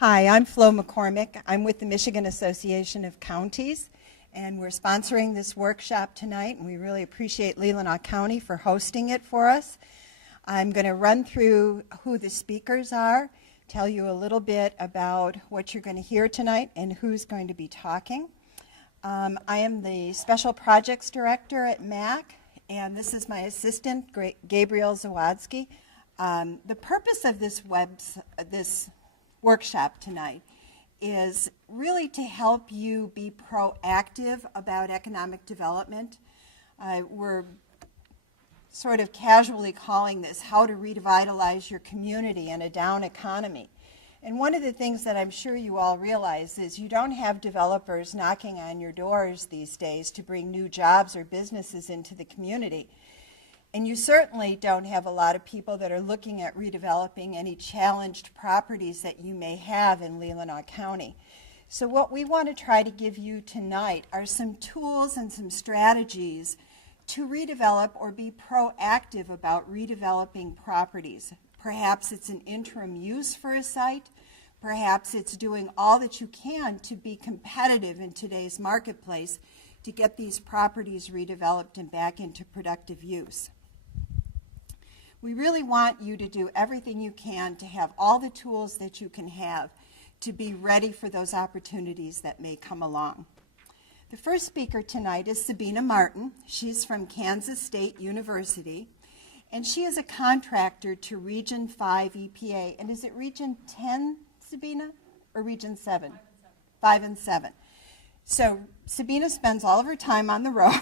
Hi, I'm Flo McCormick. I'm with the Michigan Association of Counties, and we're sponsoring this workshop tonight, and we really appreciate Leelanau County for hosting it for us. I'm going to run through who the speakers are, tell you a little bit about what you're going to hear tonight and who's going to be talking. I am the Special Projects Director at MAC, and this is my assistant, Gabriel Zawadzki. The purpose of this workshop tonight is really to help you be proactive about economic development. We're sort of casually calling this how to revitalize your community in a down economy. And one of the things that I'm sure you all realize is you don't have developers knocking on your doors these days to bring new jobs or businesses into the community. And you certainly don't have a lot of people that are looking at redeveloping any challenged properties that you may have in Leelanau County. So what we want to try to give you tonight are some tools and some strategies to redevelop or be proactive about redeveloping properties. Perhaps it's an interim use for a site. Perhaps it's doing all that you can to be competitive in today's marketplace to get these properties redeveloped and back into productive use. We really want you to do everything you can to have all the tools that you can have to be ready for those opportunities that may come along. The first speaker tonight is Sabina Martin. She's from Kansas State University, and she is a contractor to Region 5 EPA. And is it Region 10, Sabina, or Region 7? 5 and 7. So Sabina spends all of her time on the road,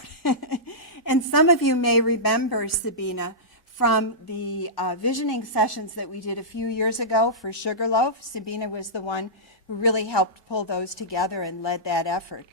and some of you may remember Sabina from the visioning sessions that we did a few years ago for Sugarloaf. Sabina was the one who really helped pull those together and led that effort.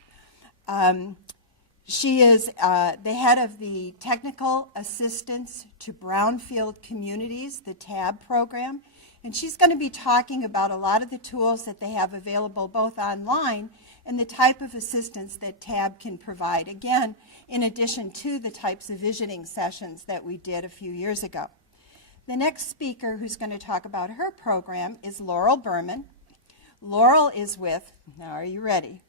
She is the head of the Technical Assistance to Brownfield Communities, the TAB program, and she's going to be talking about a lot of the tools that they have available both online and the type of assistance that TAB can provide, again, in addition to the types of visioning sessions that we did a few years ago. The next speaker who's going to talk about her program is Laurel Berman. Laurel is with, now are you ready,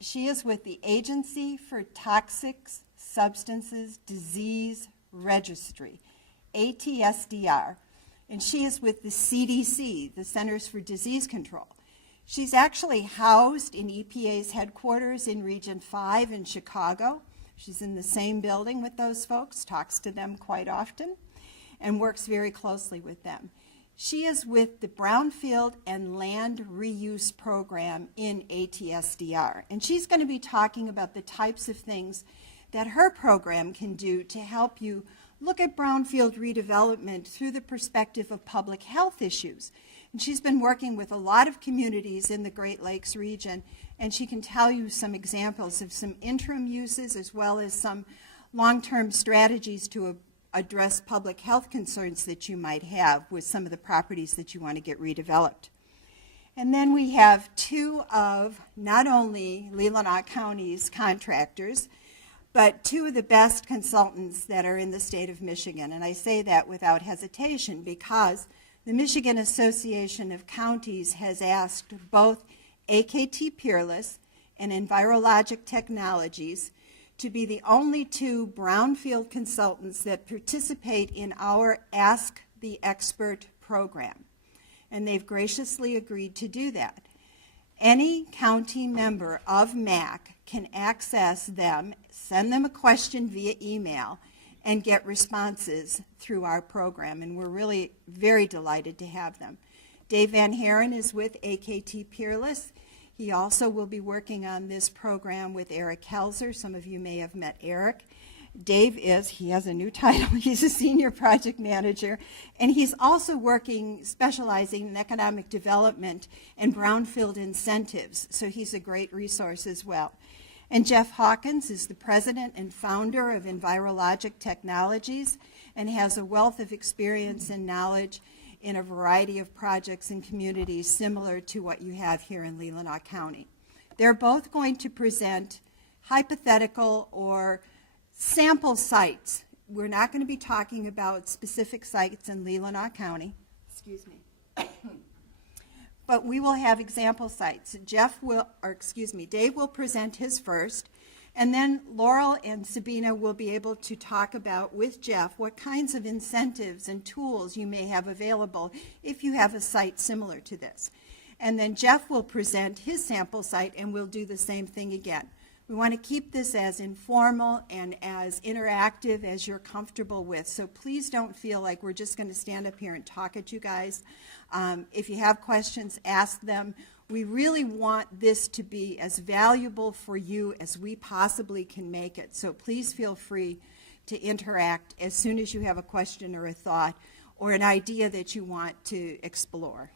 she is with the Agency for Toxic Substances Disease Registry, Atsdr, and she is with the CDC, the Centers for Disease Control. She's actually housed in EPA's headquarters in Region 5 in Chicago. She's in the same building with those folks, talks to them quite often, and works very closely with them. She is with the Brownfield and Land Reuse Program in Atsdr, and she's going to be talking about the types of things that her program can do to help you look at brownfield redevelopment through the perspective of public health issues. And she's been working with a lot of communities in the Great Lakes region, and she can tell you some examples of some interim uses as well as some long-term strategies to address public health concerns that you might have with some of the properties that you want to get redeveloped. And then we have two of not only Leelanau County's contractors, but two of the best consultants that are in the state of Michigan. And I say that without hesitation because the Michigan Association of Counties has asked both AKT Peerless and Envirologic Technologies to be the only two brownfield consultants that participate in our Ask the Expert program. And they've graciously agreed to do that. Any county member of MAC can access them, send them a question via email, and get responses through our program, and we're really very delighted to have them. Dave Van Haren is with AKT Peerless. He also will be working on this program with Eric Helzer. Some of you may have met Eric. Dave he has a new title, he's a senior project manager, and he's also specializing in economic development and brownfield incentives, so he's a great resource as well. And Jeff Hawkins is the president and founder of Envirologic Technologies and has a wealth of experience and knowledge in a variety of projects and communities similar to what you have here in Leelanau County. They're both going to present hypothetical or sample sites. We're not going to be talking about specific sites in Leelanau County, excuse me. but we will have example sites. Dave will present his first, and then Laurel and Sabina will be able to talk about with Jeff what kinds of incentives and tools you may have available if you have a site similar to this. And then Jeff will present his sample site, and we'll do the same thing again. We want to keep this as informal and as interactive as you're comfortable with. So please don't feel like we're just going to stand up here and talk at you guys. If you have questions, ask them. We really want this to be as valuable for you as we possibly can make it. So please feel free to interact as soon as you have a question or a thought or an idea that you want to explore.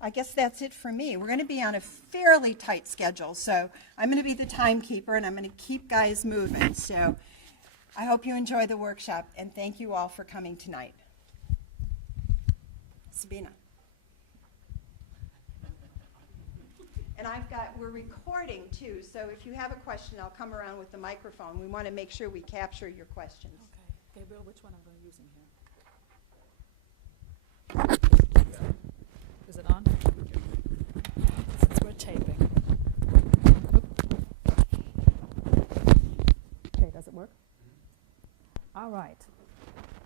I guess that's it for me. We're going to be on a fairly tight schedule, so I'm going to be the timekeeper, and I'm going to keep guys moving. So I hope you enjoy the workshop, and thank you all for coming tonight. Sabina. And we're recording too, so if you have a question, I'll come around with the microphone. We want to make sure we capture your questions. Okay. Gabriel, which one am I using here? Is it on? Since we're taping. Okay, does it work? All right.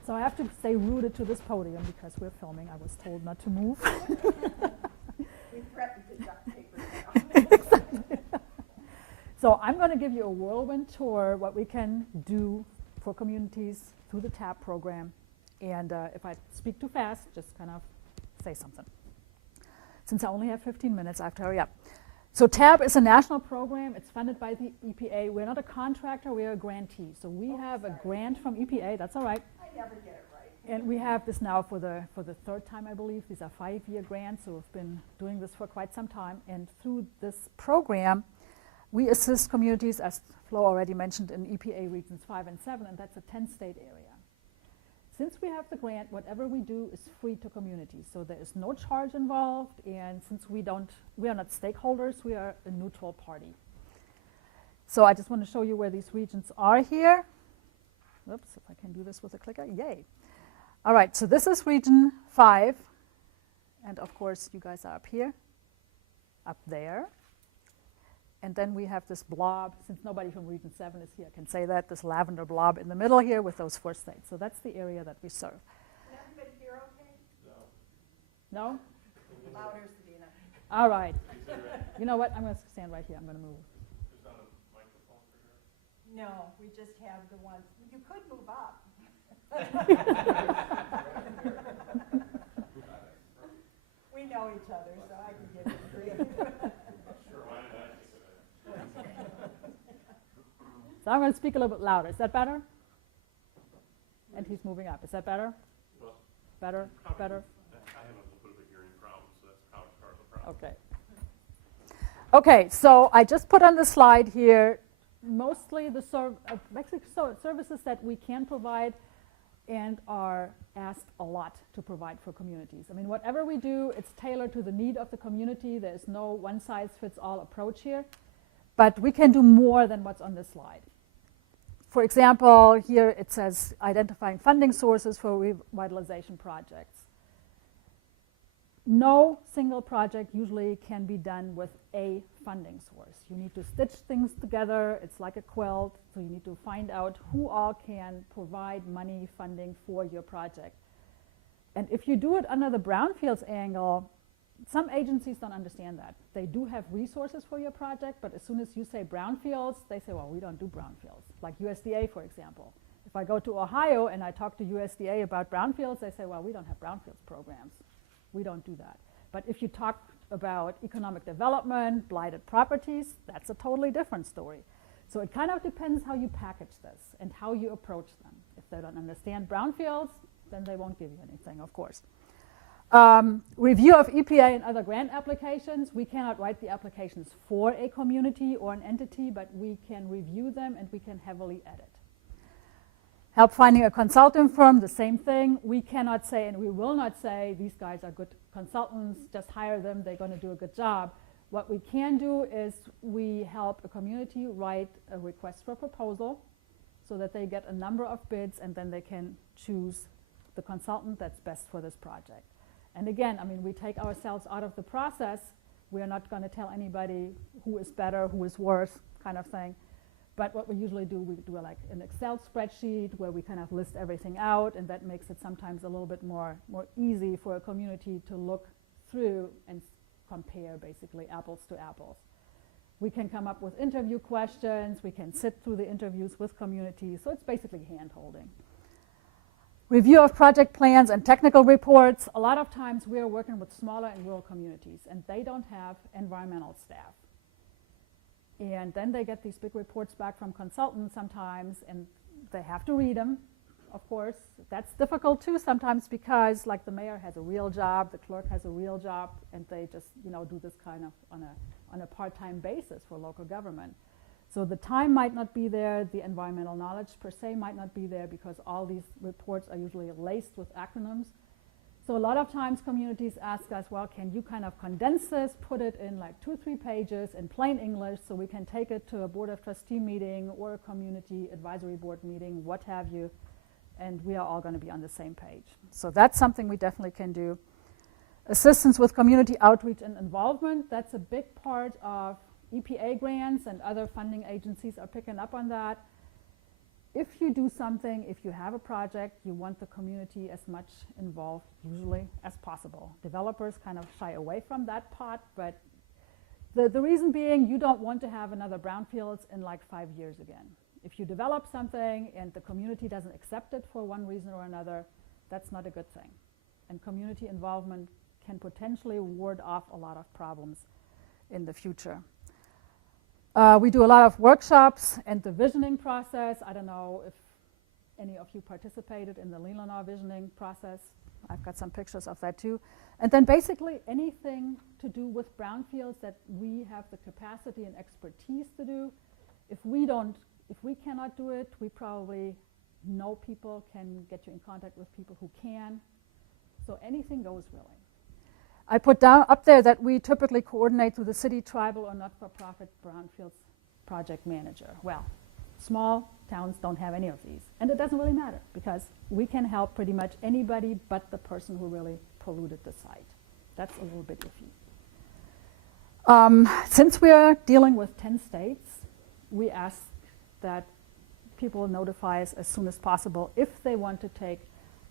So I have to stay rooted to this podium because we're filming. I was told not to move. We prepped the duct paper now. Exactly. So I'm going to give you a whirlwind tour what we can do for communities through the TAB program. And if I speak too fast, just kind of say something. Since I only have 15 minutes, I have to hurry up. So TAB is a national program. It's funded by the EPA. We're not a contractor, we're a grantee. So we have a grant from EPA, that's all right. I never get it right. And we have this now for the third time, I believe. These are 5-year grants, so we've been doing this for quite some time. And through this program, we assist communities, as Flo already mentioned, in EPA regions 5 and 7, and that's a 10-state area. Since we have the grant, whatever we do is free to communities. So there is no charge involved, and since we are not stakeholders, we are a neutral party. So I just want to show you where these regions are here. Oops, if I can do this with a clicker, yay. All right, so this is region 5, and of course you guys are up here, up there. And then we have this blob, since nobody from region 7 is here, I can say that, this lavender blob in the middle here with those 4 states. So that's the area that we serve. Can everybody hear okay? No? Louder, Sabina. All right. You know what? I'm going to stand right here. I'm going to move. Is that a microphone for her? No, we just have the ones. You could move up. We know each other, so I can give you grief. So I'm going to speak a little bit louder. Is that better? And he's moving up. Is that better? Well, Better? Better? I have a little bit of a hearing problem, so that's probably part of the problem. Okay. Okay, so I just put on the slide here mostly the services that we can provide and are asked a lot to provide for communities. I mean, whatever we do, it's tailored to the need of the community. There's no one-size-fits-all approach here. But we can do more than what's on this slide. For example, here it says identifying funding sources for revitalization projects. No single project usually can be done with a funding source. You need to stitch things together. It's like a quilt, so you need to find out who all can provide money funding for your project. And if you do it under the Brownfields angle, some agencies don't understand that. They do have resources for your project, but as soon as you say brownfields, they say, well, we don't do brownfields. Like USDA, for example. If I go to Ohio and I talk to USDA about brownfields, they say, well, we don't have brownfields programs. We don't do that. But if you talk about economic development, blighted properties, that's a totally different story. So it kind of depends how you package this and how you approach them. If they don't understand brownfields, then they won't give you anything, of course. Review of EPA and other grant applications. We cannot write the applications for a community or an entity, but we can review them and we can heavily edit. Help finding a consulting firm, the same thing. We cannot say, and we will not say, these guys are good consultants, just hire them, they're going to do a good job. What we can do is we help a community write a request for proposal so that they get a number of bids and then they can choose the consultant that's best for this project. And again, I mean, we take ourselves out of the process. We are not going to tell anybody who is better, who is worse, kind of thing. But what we usually do, we do like an Excel spreadsheet where we kind of list everything out, and that makes it sometimes a little bit more easy for a community to look through and compare basically apples to apples. We can come up with interview questions, we can sit through the interviews with communities, so it's basically hand-holding. Review of project plans and technical reports. A lot of times we are working with smaller and rural communities, and they don't have environmental staff. And then they get these big reports back from consultants sometimes, and they have to read them, of course. That's difficult too sometimes because like the mayor has a real job, the clerk has a real job, and they just do this kind of on a part-time basis for local government. So the time might not be there, the environmental knowledge per se might not be there because all these reports are usually laced with acronyms. So a lot of times communities ask us, well, can you kind of condense this, put it in like 2 or 3 pages in plain English so we can take it to a board of trustee meeting or a community advisory board meeting, what have you, and we are all going to be on the same page. So that's something we definitely can do. Assistance with community outreach and involvement, that's a big part of EPA grants, and other funding agencies are picking up on that. If you do something, if you have a project, you want the community as much involved usually as possible. Developers kind of shy away from that part, but the reason being you don't want to have another Brownfields in like 5 years again. If you develop something and the community doesn't accept it for one reason or another, that's not a good thing. And community involvement can potentially ward off a lot of problems in the future. We do a lot of workshops and the visioning process. I don't know if any of you participated in the Leelanau visioning process. I've got some pictures of that too. And then basically anything to do with brownfields that we have the capacity and expertise to do. If we cannot do it, we probably know people, can get you in contact with people who can. So anything goes really. I put down up there that we typically coordinate through the city, tribal, or not-for-profit brownfields project manager. Well, small towns don't have any of these. And it doesn't really matter because we can help pretty much anybody but the person who really polluted the site. That's a little bit iffy. Since we're dealing with 10 states, we ask that people notify us as soon as possible if they want to take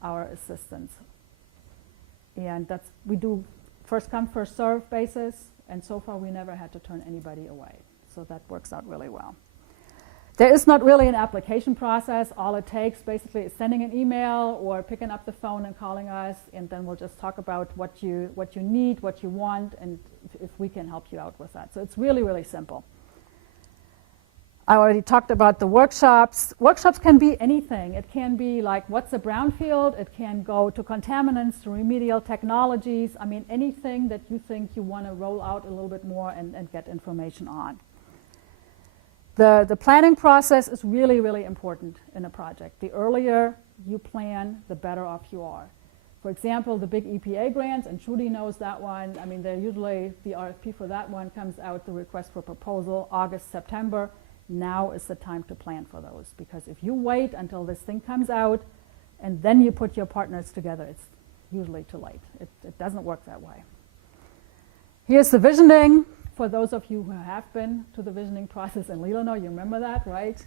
our assistance. And that's, we do first come, first serve basis, and so far we never had to turn anybody away. So that works out really well. There is not really an application process. All it takes basically is sending an email or picking up the phone and calling us, and then we'll just talk about what you need, what you want, and if we can help you out with that. So it's really, really simple. I already talked about the workshops. Workshops can be anything. It can be like, what's a brownfield? It can go to contaminants, to remedial technologies. I mean, anything that you think you want to roll out a little bit more and get information on. The planning process is really, really important in a project. The earlier you plan, the better off you are. For example, the big EPA grants, and Trudy knows that one. I mean, they're usually, the RFP for that one comes out, the request for proposal, August, September. Now is the time to plan for those, because if you wait until this thing comes out and then you put your partners together, it's usually too late. It doesn't work that way. Here's the visioning. For those of you who have been to the visioning process in Leelanau, you remember that, right?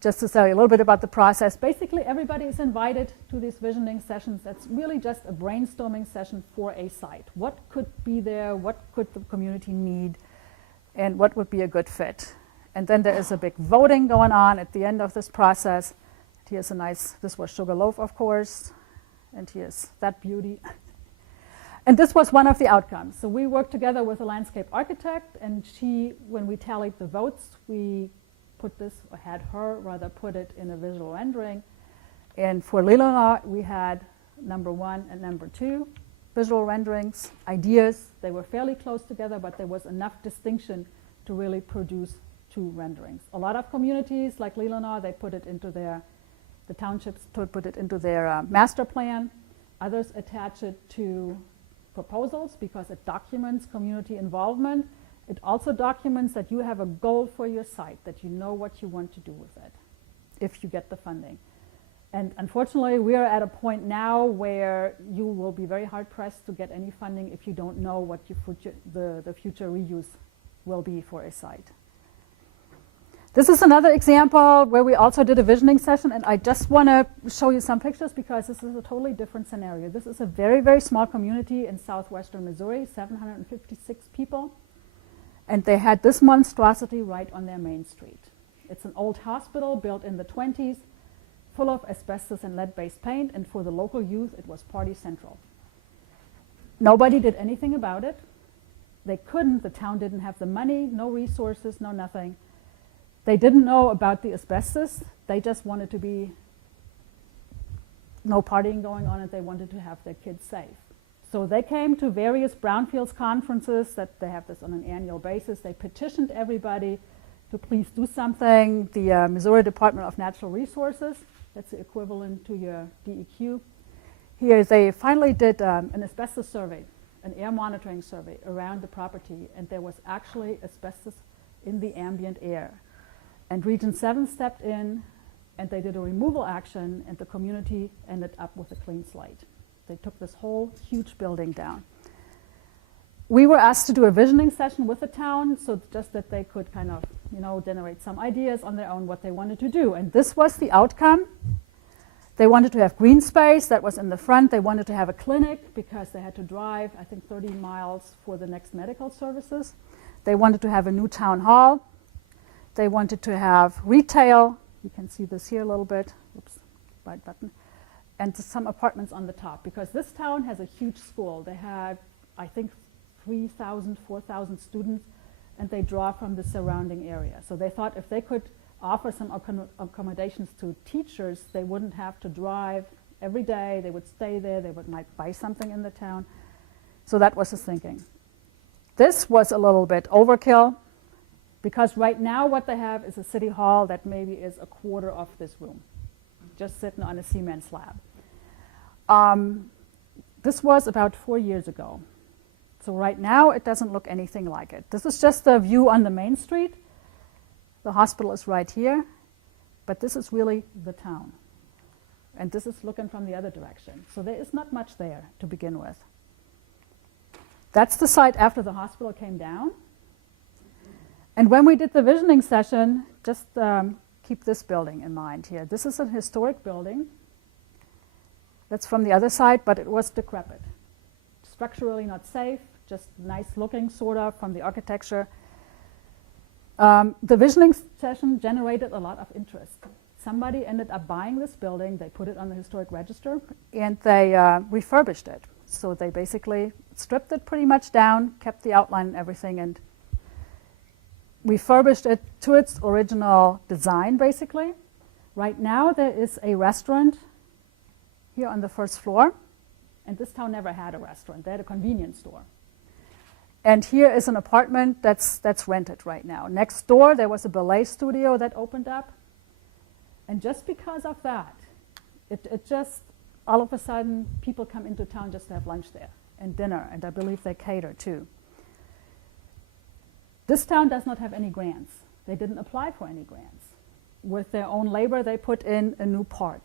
Just to tell you a little bit about the process, basically everybody is invited to these visioning sessions. That's really just a brainstorming session for a site. What could be there? What could the community need? And what would be a good fit? And then there is a big voting going on at the end of this process. Here's a nice, this was Sugarloaf, of course, and here's that beauty. And this was one of the outcomes. So we worked together with a landscape architect, and she, when we tallied the votes, we put this, or had her rather put it in a visual rendering. And for Leelanau, we had number 1 and number 2 visual renderings, ideas. They were fairly close together, but there was enough distinction to really produce 2 renderings. A lot of communities like Leelanau, they put it into their, the townships put it into their master plan. Others attach it to proposals because it documents community involvement. It also documents that you have a goal for your site, that you know what you want to do with it if you get the funding. And unfortunately, we are at a point now where you will be very hard pressed to get any funding if you don't know what your the future reuse will be for a site. This is another example where we also did a visioning session, and I just want to show you some pictures because this is a totally different scenario. This is a very, very small community in southwestern Missouri, 756 people, and they had this monstrosity right on their main street. It's an old hospital built in the 20s, full of asbestos and lead-based paint, and for the local youth, it was party central. Nobody did anything about it. They couldn't, the town didn't have the money, no resources, no nothing. They didn't know about the asbestos. They just wanted to be no partying going on, and they wanted to have their kids safe. So they came to various Brownfields conferences that they have this on an annual basis. They petitioned everybody to please do something. The Missouri Department of Natural Resources, that's the equivalent to your DEQ. Here they finally did an asbestos survey, an air monitoring survey around the property, and there was actually asbestos in the ambient air. And Region 7 stepped in, and they did a removal action, and the community ended up with a clean slate. They took this whole huge building down. We were asked to do a visioning session with the town, so just that they could kind of, generate some ideas on their own what they wanted to do. And this was the outcome. They wanted to have green space that was in the front. They wanted to have a clinic because they had to drive, I think, 30 miles for the next medical services. They wanted to have a new town hall. They wanted to have retail. You can see this here a little bit. Oops, right button. And some apartments on the top, because this town has a huge school. They had, I think, 3,000, 4,000 students, and they draw from the surrounding area. So they thought if they could offer some accommodations to teachers, they wouldn't have to drive every day. They would stay there. They might buy something in the town. So that was the thinking. This was a little bit overkill, because right now what they have is a city hall that maybe is a quarter of this room, just sitting on a cement slab. This was about 4 years ago. So right now it doesn't look anything like it. This is just the view on the main street. The hospital is right here, but this is really the town. And this is looking from the other direction. So there is not much there to begin with. That's the site after the hospital came down. And when we did the visioning session, just keep this building in mind here. This is a historic building. That's from the other side, but it was decrepit. Structurally not safe, just nice looking sort of from the architecture. The visioning session generated a lot of interest. Somebody ended up buying this building, they put it on the historic register, and they refurbished it. So they basically stripped it pretty much down, kept the outline and everything, and refurbished it to its original design, basically. Right now there is a restaurant here on the first floor, and this town never had a restaurant. They had a convenience store. And here is an apartment that's rented right now. Next door there was a ballet studio that opened up, and just because of that, it just, all of a sudden, people come into town just to have lunch there, and dinner, and I believe they cater too. This town does not have any grants. They didn't apply for any grants. With their own labor, they put in a new park.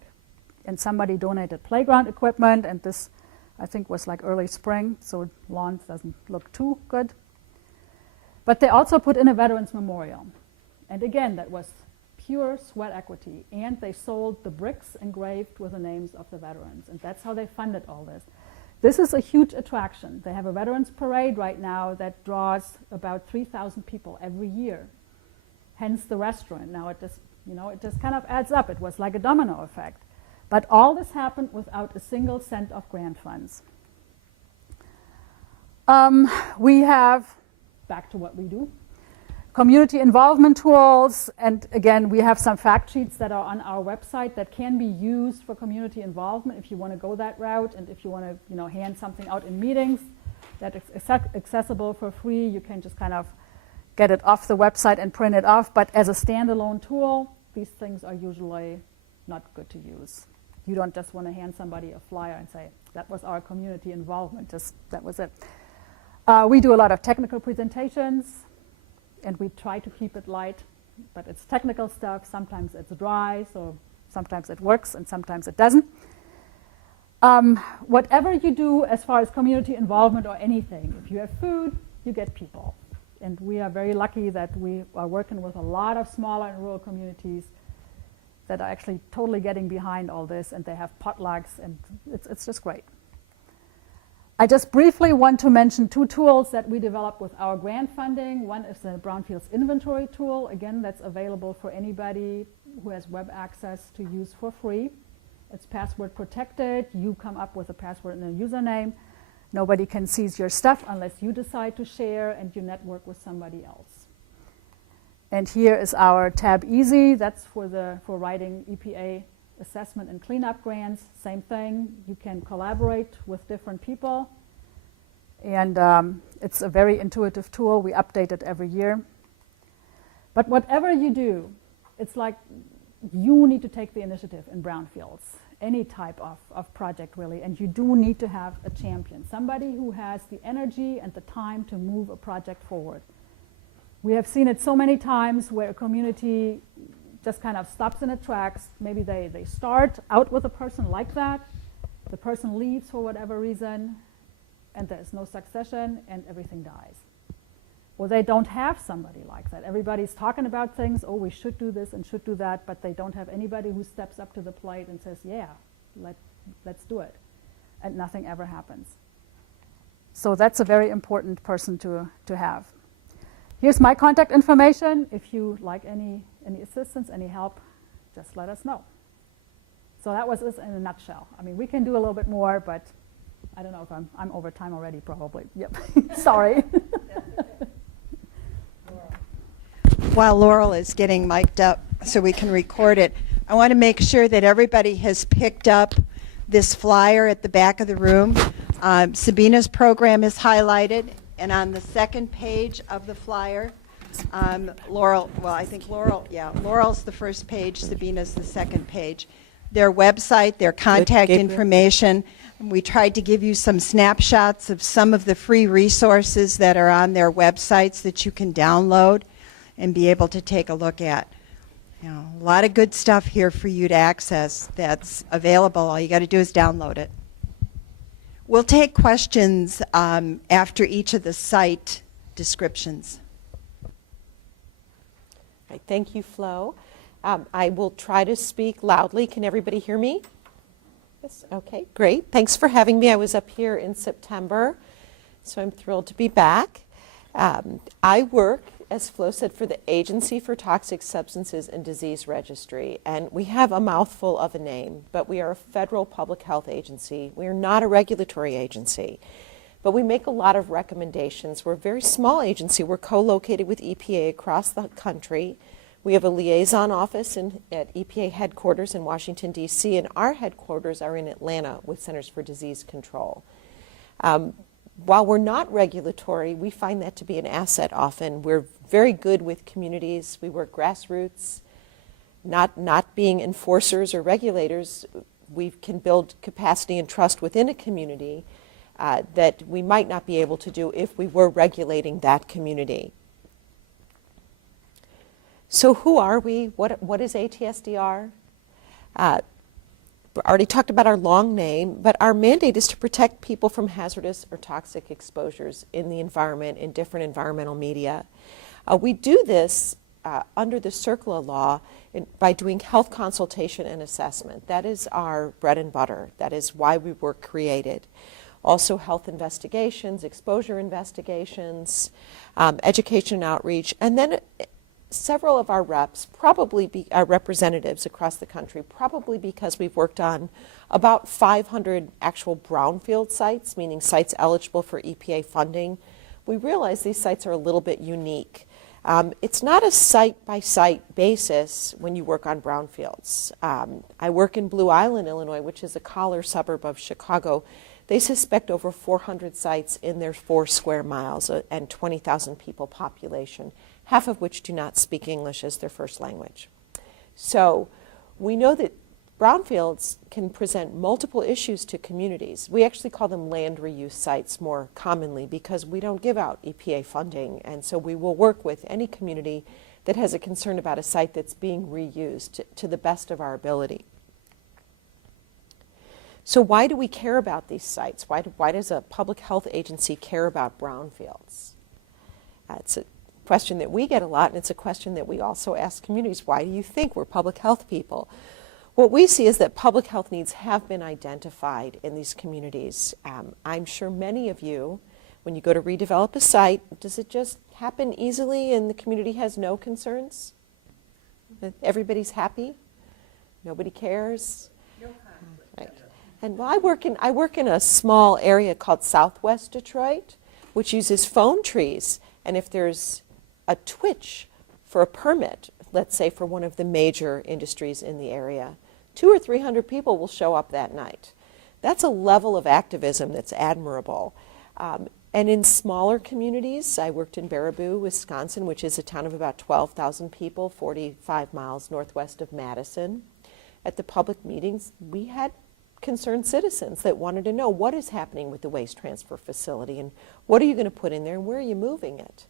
And somebody donated playground equipment, and this, I think, was like early spring, so lawn doesn't look too good. But they also put in a Veterans Memorial. And again, that was pure sweat equity. And they sold the bricks engraved with the names of the veterans. And that's how they funded all this. This is a huge attraction. They have a Veterans Parade right now that draws about 3,000 people every year. Hence the restaurant. Now it just, it just kind of adds up. It was like a domino effect. But all this happened without a single cent of grant funds. We have, back to what we do, community involvement tools, and again, we have some fact sheets that are on our website that can be used for community involvement if you want to go that route, and if you want to hand something out in meetings that is accessible for free, you can just kind of get it off the website and print it off. But as a standalone tool, these things are usually not good to use. You don't just want to hand somebody a flyer and say, that was our community involvement, just that was it. We do a lot of technical presentations, and we try to keep it light, but it's technical stuff. Sometimes it's dry, so Sometimes it works and sometimes it doesn't. Whatever you do as far as community involvement or anything, if you have food, you get people. And we are very lucky that we are working with a lot of smaller and rural communities that are actually totally getting behind all this, and they have potlucks, and it's just great. I just briefly want to mention 2 tools that we developed with our grant funding. One is the Brownfields inventory tool. Again, that's available for anybody who has web access to use for free. It's password protected. You come up with a password and a username. Nobody can seize your stuff unless you decide to share and you network with somebody else. And here is our tab Easy. That's for writing EPA assessment and cleanup grants. Same thing. You can collaborate with different people. And it's a very intuitive tool. We update it every year. But whatever you do, it's like you need to take the initiative in Brownfields. Any type of project, really. And you do need to have a champion. Somebody who has the energy and the time to move a project forward. We have seen it so many times where a community just kind of stops in its tracks. Maybe they start out with a person like that. The person leaves for whatever reason, and there's no succession, and everything dies. Or they don't have somebody like that. Everybody's talking about things, oh, we should do this and should do that, but they don't have anybody who steps up to the plate and says, yeah, let's do it. And nothing ever happens. So that's a very important person to have. Here's my contact information. If you like any assistance, any help, just let us know. So that was this in a nutshell. I mean, we can do a little bit more, but I don't know if I'm over time already, probably. Yep. Sorry. While Laurel is getting mic'd up so we can record it, I want to make sure that everybody has picked up this flyer at the back of the room. Sabina's program is highlighted, and on the second page of the flyer, Laurel's the first page, Sabina's the second page. Their website, their contact information. We tried to give you some snapshots of some of the free resources that are on their websites that you can download and be able to take a look at. You know, a lot of good stuff here for you to access that's available. All you got to do is download it. We'll take questions after each of the site descriptions. Right, thank you, Flo. I will try to speak loudly. Can everybody hear me? Yes, okay, great. Thanks for having me. I was up here in September, so I'm thrilled to be back. I work, as Flo said, for the Agency for Toxic Substances and Disease Registry, and we have a mouthful of a name, but we are a federal public health agency. We are not a regulatory agency, but we make a lot of recommendations. We're a very small agency. We're co-located with EPA across the country. We have a liaison office at EPA headquarters in Washington, D.C., and our headquarters are in Atlanta with Centers for Disease Control. While we're not regulatory, we find that to be an asset often. We're very good with communities. We work grassroots. Not being enforcers or regulators, we can build capacity and trust within a community that we might not be able to do if we were regulating that community. So who are we? What is Atsdr? We already talked about our long name, but our mandate is to protect people from hazardous or toxic exposures in the environment, in different environmental media. We do this under the CERCLA law by doing health consultation and assessment. That is our bread and butter. That is why we were created. Also health investigations, exposure investigations, education and outreach, and then several of our reps, our representatives across the country, probably because we've worked on about 500 actual brownfield sites, meaning sites eligible for EPA funding. We realize these sites are a little bit unique. It's not a site-by-site basis when you work on brownfields. I work in Blue Island, Illinois, which is a collar suburb of Chicago. They suspect over 400 sites in their 4 square miles and 20,000 people population, half of which do not speak English as their first language. So we know that brownfields can present multiple issues to communities. We actually call them land reuse sites more commonly because we don't give out EPA funding, and so we will work with any community that has a concern about a site that's being reused to the best of our ability. So why do we care about these sites? Why does a public health agency care about brownfields? It's a question that we get a lot, and it's a question that we also ask communities. Why do you think we're public health people? What we see is that public health needs have been identified in these communities. I'm sure many of you, when you go to redevelop a site, does it just happen easily and the community has no concerns? Everybody's happy? Nobody cares? No conflict. Right. And well, I work in a small area called Southwest Detroit, which uses phone trees. And if there's a twitch for a permit, let's say for one of the major industries in the area, 200 or 300 people will show up that night. That's a level of activism that's admirable. And in smaller communities, I worked in Baraboo, Wisconsin, which is a town of about 12,000 people, 45 miles northwest of Madison. At the public meetings, we had concerned citizens that wanted to know what is happening with the waste transfer facility and what are you going to put in there and where are you moving it?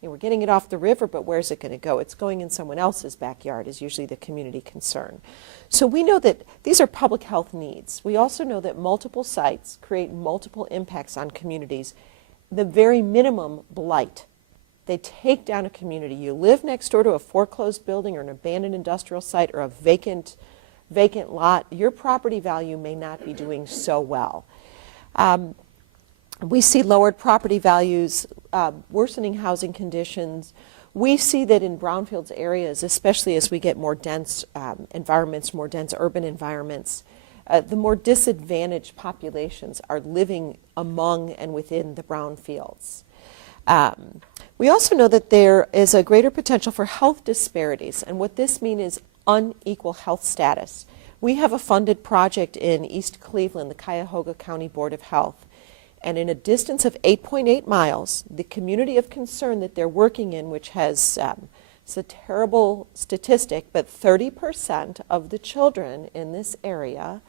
You know, we're getting it off the river, but where's it going to go? It's going in someone else's backyard is usually the community concern. So we know that these are public health needs. We also know that multiple sites create multiple impacts on communities. The very minimum blight. They take down a community. You live next door to a foreclosed building or an abandoned industrial site or a vacant lot, your property value may not be doing so well. We see lowered property values, worsening housing conditions. We see that in brownfields areas, especially as we get more dense environments, more dense urban environments, the more disadvantaged populations are living among and within the brownfields. We also know that there is a greater potential for health disparities, and what this means is unequal health status. We have a funded project in East Cleveland, the Cuyahoga County Board of Health, and in a distance of 8.8 miles, the community of concern that they're working in, which has, it's a terrible statistic, but 30% of the children in this area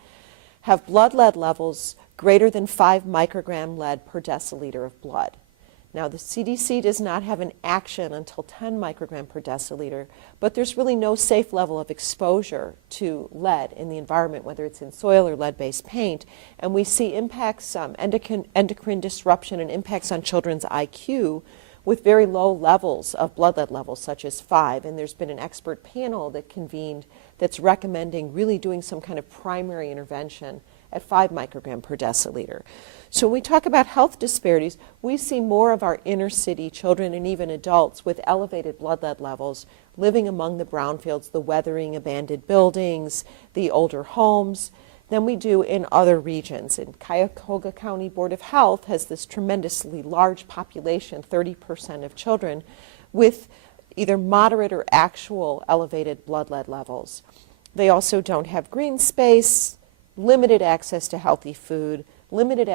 have blood lead levels greater than 5 microgram lead per deciliter of blood. Now, the CDC does not have an action until 10 microgram per deciliter, but there's really no safe level of exposure to lead in the environment, whether it's in soil or lead-based paint. And we see impacts, endocrine disruption and impacts on children's IQ with very low levels of blood lead levels, such as 5. And there's been an expert panel that convened that's recommending really doing some kind of primary intervention at 5 microgram per deciliter. So when we talk about health disparities, we see more of our inner city children and even adults with elevated blood lead levels living among the brownfields, the weathering abandoned buildings, the older homes, than we do in other regions. And Cuyahoga County Board of Health has this tremendously large population, 30% of children, with either moderate or actual elevated blood lead levels. They also don't have green space, limited access to healthy food, limited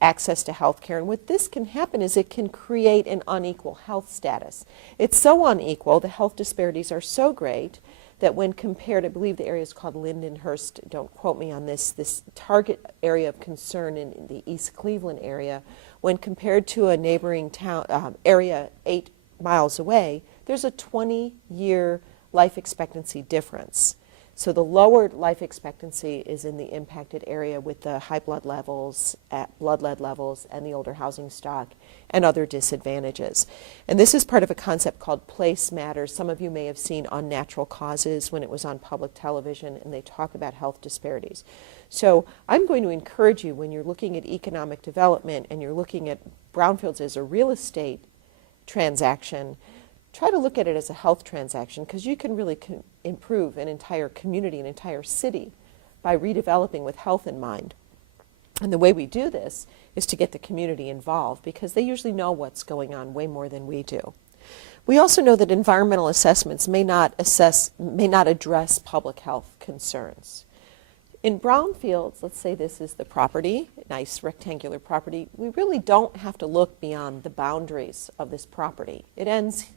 access to health care. And what this can happen is it can create an unequal health status. It's so unequal, the health disparities are so great that when compared, I believe the area is called Lindenhurst, don't quote me on this target area of concern in the East Cleveland area, when compared to a neighboring town area 8 miles away, there's a 20-year life expectancy difference. So the lowered life expectancy is in the impacted area with the high blood lead levels, and the older housing stock and other disadvantages. And this is part of a concept called Place Matters. Some of you may have seen Unnatural Causes when it was on public television, and they talk about health disparities. So I'm going to encourage you, when you're looking at economic development and you're looking at brownfields as a real estate transaction, try to look at it as a health transaction, because you can really improve an entire community, an entire city, by redeveloping with health in mind. And the way we do this is to get the community involved, because they usually know what's going on way more than we do. We also know that environmental assessments may not address public health concerns. In brownfields, let's say this is the property, nice rectangular property, we really don't have to look beyond the boundaries of this property. It ends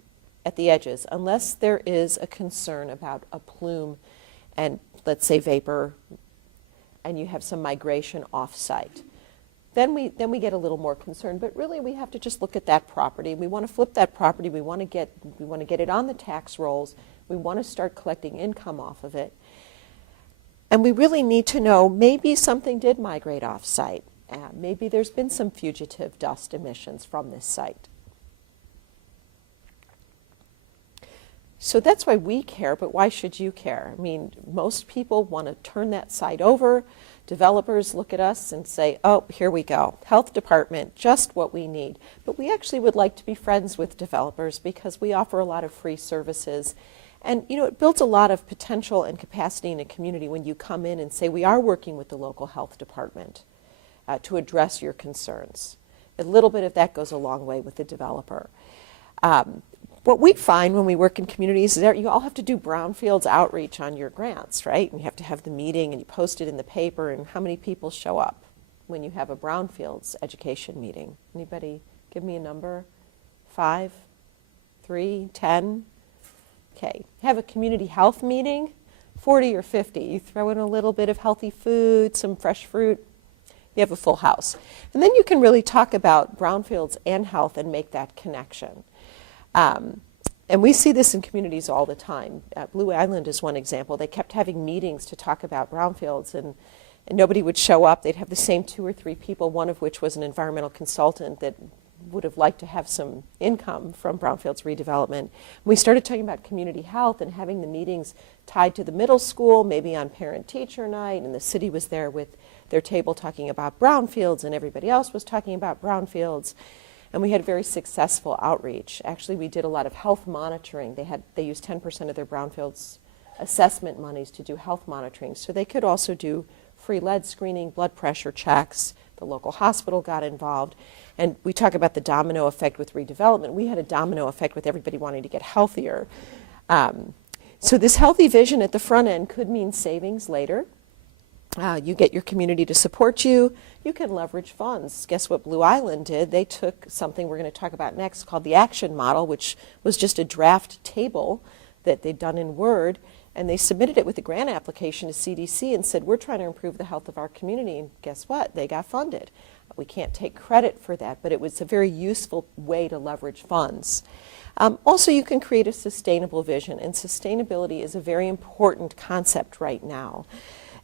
at the edges, unless there is a concern about a plume and, let's say, vapor, and you have some migration off-site. then we get a little more concerned. But really, we have to just look at that property. We want to flip that property. We want to get it on the tax rolls. We want to start collecting income off of it. And we really need to know, maybe something did migrate off-site. Maybe there's been some fugitive dust emissions from this site. So that's why we care, but why should you care? I mean, most people want to turn that site over. Developers look at us and say, oh, here we go. Health department, just what we need. But we actually would like to be friends with developers because we offer a lot of free services. And, you know, it builds a lot of potential and capacity in a community when you come in and say, we are working with the local health department to address your concerns. A little bit of that goes a long way with the developer. What we find when we work in communities is that you all have to do Brownfields outreach on your grants, right? And you have to have the meeting and you post it in the paper, and how many people show up when you have a Brownfields education meeting? Anybody give me a number? 5, 3, 10? Okay. Have a community health meeting, 40 or 50. You throw in a little bit of healthy food, some fresh fruit, you have a full house. And then you can really talk about Brownfields and health and make that connection. And we see this in communities all the time. Blue Island is one example. They kept having meetings to talk about Brownfields, and nobody would show up. They'd have the same 2 or 3 people, one of which was an environmental consultant that would have liked to have some income from Brownfields redevelopment. We started talking about community health and having the meetings tied to the middle school, maybe on parent-teacher night, and the city was there with their table talking about Brownfields, and everybody else was talking about Brownfields. And we had very successful outreach. Actually, we did a lot of health monitoring. They used 10% of their Brownfields assessment monies to do health monitoring. So they could also do free lead screening, blood pressure checks. The local hospital got involved. And we talk about the domino effect with redevelopment. We had a domino effect with everybody wanting to get healthier. So this healthy vision at the front end could mean savings later. You get your community to support you. You can leverage funds. Guess what Blue Island did? They took something we're going to talk about next called the action model, which was just a draft table that they'd done in Word, and they submitted it with a grant application to CDC and said, we're trying to improve the health of our community, and guess what? They got funded. We can't take credit for that, but it was a very useful way to leverage funds. Also, you can create a sustainable vision, and sustainability is a very important concept right now.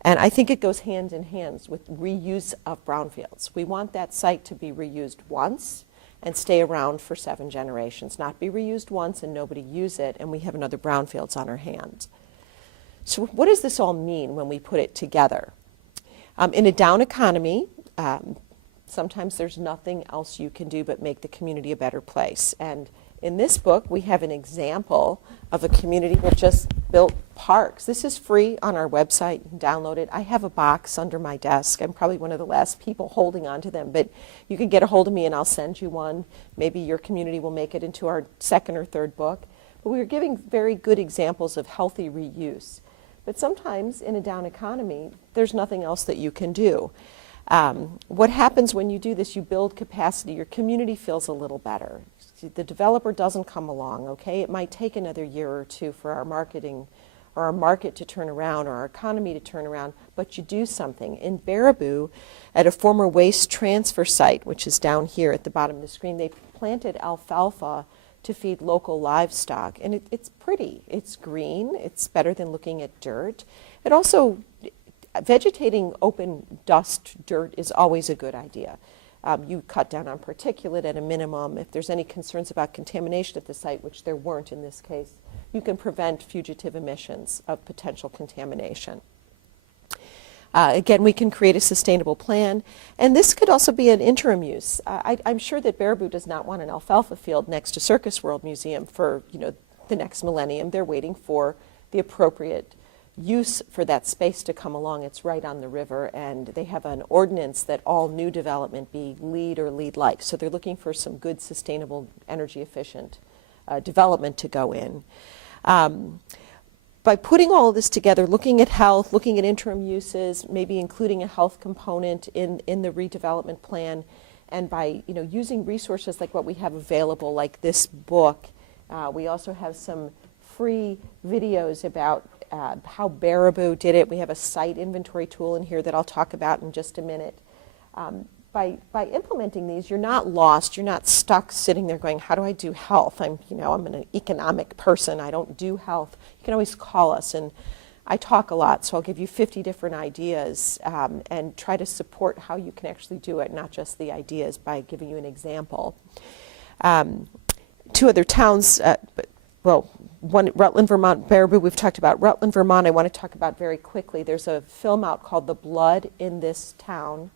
And I think it goes hand in hand with reuse of brownfields. We want that site to be reused once and stay around for 7 generations, not be reused once and nobody use it, and we have another brownfields on our hands. So what does this all mean when we put it together? In a down economy, sometimes there's nothing else you can do but make the community a better place. And in this book, we have an example of a community that just built parks. This is free on our website. You can download it. I have a box under my desk. I'm probably one of the last people holding on to them, but you can get a hold of me and I'll send you one. Maybe your community will make it into our 2nd or 3rd book. But we are giving very good examples of healthy reuse. But sometimes in a down economy, there's nothing else that you can do. What happens when you do this, you build capacity. Your community feels a little better. The developer doesn't come along, okay? It might take another year or 2 for our marketing or our market to turn around or our economy to turn around, but you do something. In Baraboo, at a former waste transfer site, which is down here at the bottom of the screen, they planted alfalfa to feed local livestock. And it's pretty. It's green. It's better than looking at dirt. It also, vegetating open dust dirt is always a good idea. You cut down on particulate at a minimum. If there's any concerns about contamination at the site, which there weren't in this case, you can prevent fugitive emissions of potential contamination. Again, we can create a sustainable plan, and this could also be an interim use. I'm sure that Baraboo does not want an alfalfa field next to Circus World Museum for the next millennium. They're waiting for the appropriate use for that space to come along. It's right on the river, and they have an ordinance that all new development be LEED or LEED-like. So they're looking for some good, sustainable, energy-efficient development to go in. By putting all of this together, looking at health, looking at interim uses, maybe including a health component in the redevelopment plan, and by using resources like what we have available, like this book, we also have some free videos about how Baraboo did it. We have a site inventory tool in here that I'll talk about in just a minute. by implementing these, you're not lost. You're not stuck sitting there going, how do I do health? I'm an economic person. I don't do health. You can always call us, and I talk a lot, so I'll give you 50 different ideas and try to support how you can actually do it, not just the ideas, by giving you an example. 2 other towns, one, Rutland, Vermont, Baraboo, we've talked about. Rutland, Vermont, I want to talk about very quickly. There's a film out called The Blood in This Town,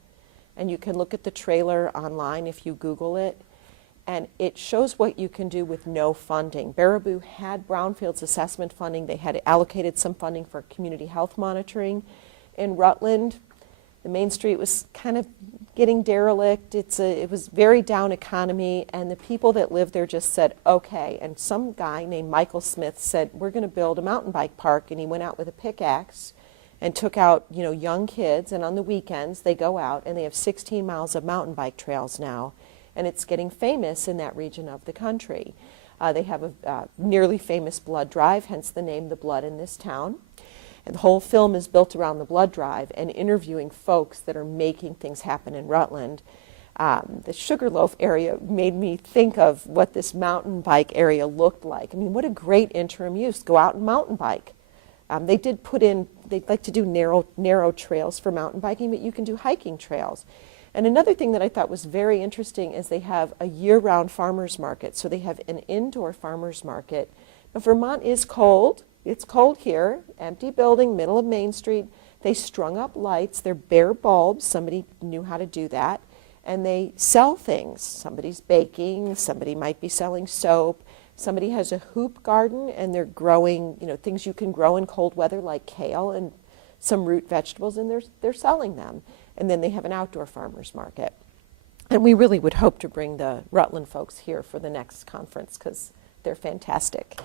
and you can look at the trailer online if you Google it, and it shows what you can do with no funding. Baraboo had Brownfields assessment funding. They had allocated some funding for community health monitoring. In Rutland, the main street was kind of getting derelict. It was very down economy, and the people that lived there just said, okay. And some guy named Michael Smith said, we're going to build a mountain bike park, and he went out with a pickaxe and took out, young kids, and on the weekends they go out, and they have 16 miles of mountain bike trails now, and it's getting famous in that region of the country. They have a nearly famous blood drive, hence the name The Blood in This Town. And the whole film is built around the blood drive and interviewing folks that are making things happen in Rutland. The Sugarloaf area made me think of what this mountain bike area looked like. I mean, what a great interim use. Go out and mountain bike. They did put in, they'd like to do narrow trails for mountain biking, but you can do hiking trails. And another thing that I thought was very interesting is they have a year-round farmers market. So they have an indoor farmers market. Now, Vermont is cold. It's cold here. Empty building, middle of Main Street. They strung up lights. They're bare bulbs. Somebody knew how to do that. And they sell things. Somebody's baking. Somebody might be selling soap. Somebody has a hoop garden, and they're growing, things you can grow in cold weather like kale and some root vegetables, and they're selling them. And then they have an outdoor farmers market. And we really would hope to bring the Rutland folks here for the next conference because they're fantastic.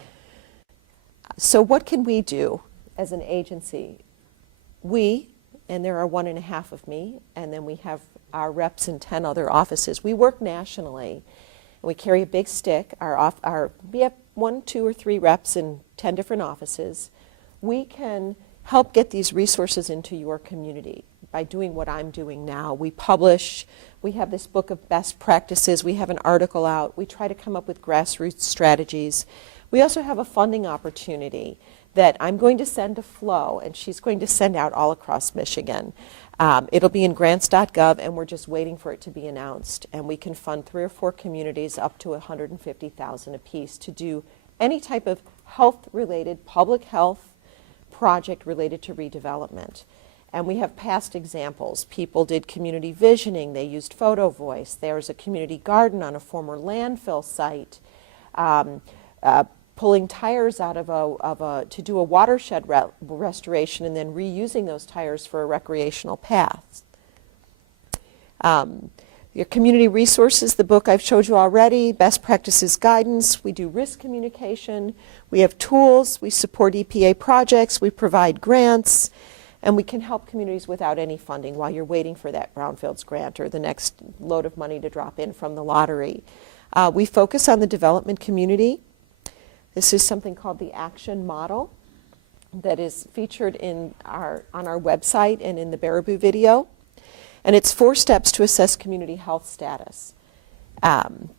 So what can we do as an agency? We, and there are 1.5 of me, and then we have our reps in 10 other offices. We work nationally, and we carry a big stick. We have 1, 2, or 3 reps in 10 different offices. We can help get these resources into your community by doing what I'm doing now. We publish. We have this book of best practices. We have an article out. We try to come up with grassroots strategies. We also have a funding opportunity that I'm going to send to Flo, and she's going to send out all across Michigan. It'll be in grants.gov, and we're just waiting for it to be announced. And we can fund 3 or 4 communities up to $150,000 apiece to do any type of health-related, public health project related to redevelopment. And we have past examples. People did community visioning. They used photo voice. There was a community garden on a former landfill site. Pulling tires out of to do a watershed restoration and then reusing those tires for a recreational path. Your community resources, the book I've showed you already, best practices guidance. We do risk communication. We have tools. We support EPA projects. We provide grants. And we can help communities without any funding while you're waiting for that Brownfields grant or the next load of money to drop in from the lottery. We focus on the development community. This is something called the action model that is featured on our website and in the Baraboo video. And it's 4 steps to assess community health status.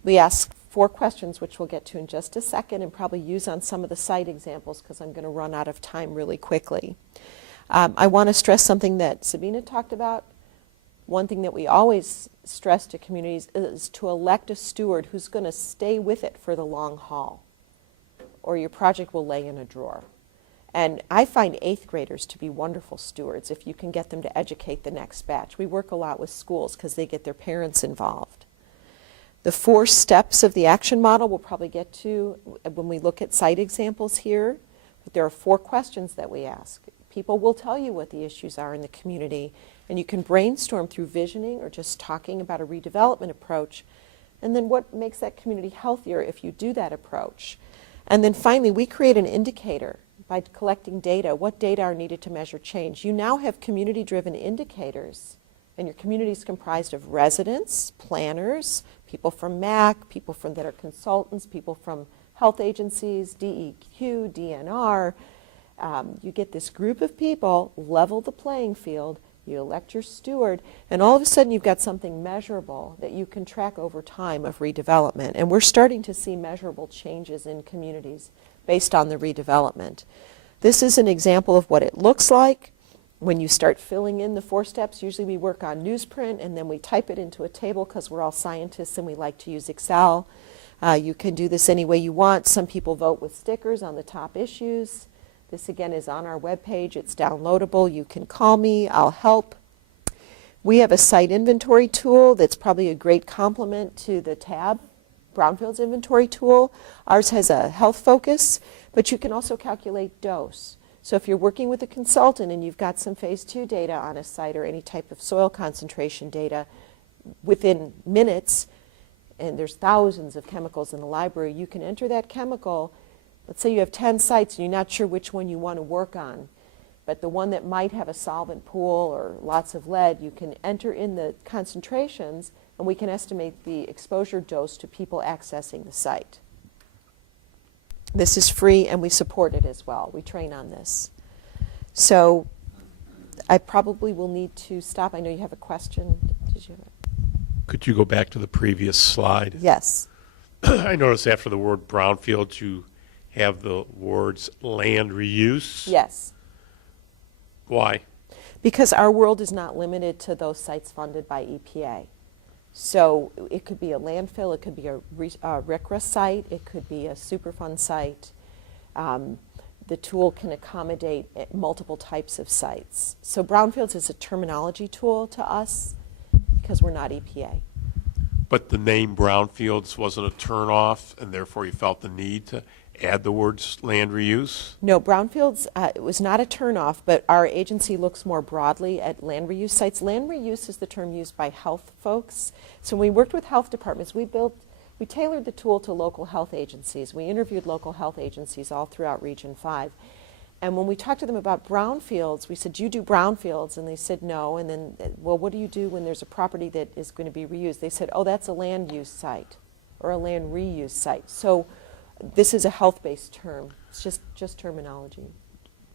We ask 4 questions, which we'll get to in just a second, and probably use on some of the site examples because I'm going to run out of time really quickly. I want to stress something that Sabina talked about. One thing that we always stress to communities is to elect a steward who's going to stay with it for the long haul, or your project will lay in a drawer. And I find 8th graders to be wonderful stewards if you can get them to educate the next batch. We work a lot with schools because they get their parents involved. The 4 steps of the action model we'll probably get to when we look at site examples here. But there are 4 questions that we ask. People will tell you what the issues are in the community, and you can brainstorm through visioning or just talking about a redevelopment approach, and then what makes that community healthier if you do that approach. And then finally, we create an indicator by collecting data. What data are needed to measure change? You now have community-driven indicators, and your community is comprised of residents, planners, people from MAC, people that are consultants, people from health agencies, DEQ, DNR. You get this group of people, level the playing field. you elect your steward, and all of a sudden you've got something measurable that you can track over time of redevelopment. And we're starting to see measurable changes in communities based on the redevelopment. This is an example of what it looks like when you start filling in the 4 steps. Usually we work on newsprint and then we type it into a table because we're all scientists and we like to use Excel. You can do this any way you want. Some people vote with stickers on the top issues. This again is on our webpage. It's downloadable. You can call me. I'll help. We have a site inventory tool that's probably a great complement to the tab, Brownfields inventory tool. Ours has a health focus, but you can also calculate dose. So if you're working with a consultant and you've got some phase 2 data on a site or any type of soil concentration data, within minutes, and there's thousands of chemicals in the library, you can enter that chemical. Let's say you have 10 sites and you're not sure which one you want to work on, but the one that might have a solvent pool or lots of lead, you can enter in the concentrations and we can estimate the exposure dose to people accessing the site. This is free and we support it as well. We train on this. So I probably will need to stop. I know you have a question. Did you have a... Could you go back to the previous slide? Yes. I noticed after the word brownfields, you have the words land reuse. Yes. Why? Because our world is not limited to those sites funded by EPA. So it could be a landfill, it could be a RCRA site, it could be a Superfund site. The tool can accommodate multiple types of sites. So Brownfields is a terminology tool to us because we're not EPA. But the name brownfields wasn't a turnoff, and therefore you felt the need to add the words land reuse? No, Brownfields it was not a turnoff, but our agency looks more broadly at land reuse sites. Land reuse is the term used by health folks. So when we worked with health departments, we tailored the tool to local health agencies. We interviewed local health agencies all throughout Region 5. And when we talked to them about brownfields, we said, do you do brownfields? And they said no. And then, well, what do you do when there's a property that is going to be reused? They said, oh, that's a land use site or a land reuse site. So this is a health-based term. It's just terminology.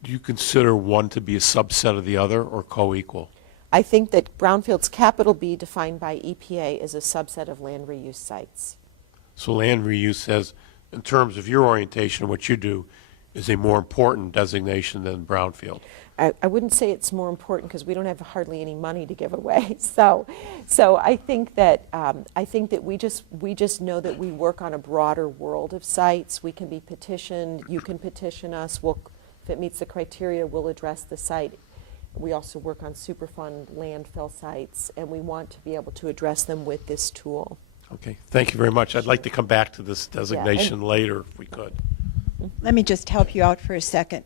Do you consider one to be a subset of the other or co-equal? I think that brownfields, capital B, defined by EPA, is a subset of land reuse sites. So land reuse has, in terms of your orientation, what you do, is a more important designation than brownfield. I wouldn't say it's more important because we don't have hardly any money to give away. So I think that we just know that we work on a broader world of sites. We can be petitioned. You can petition us. If it meets the criteria, we'll address the site. We also work on Superfund landfill sites, and we want to be able to address them with this tool. Okay, thank you very much. I'd like to come back to this designation later if we could. Let me just help you out for a second.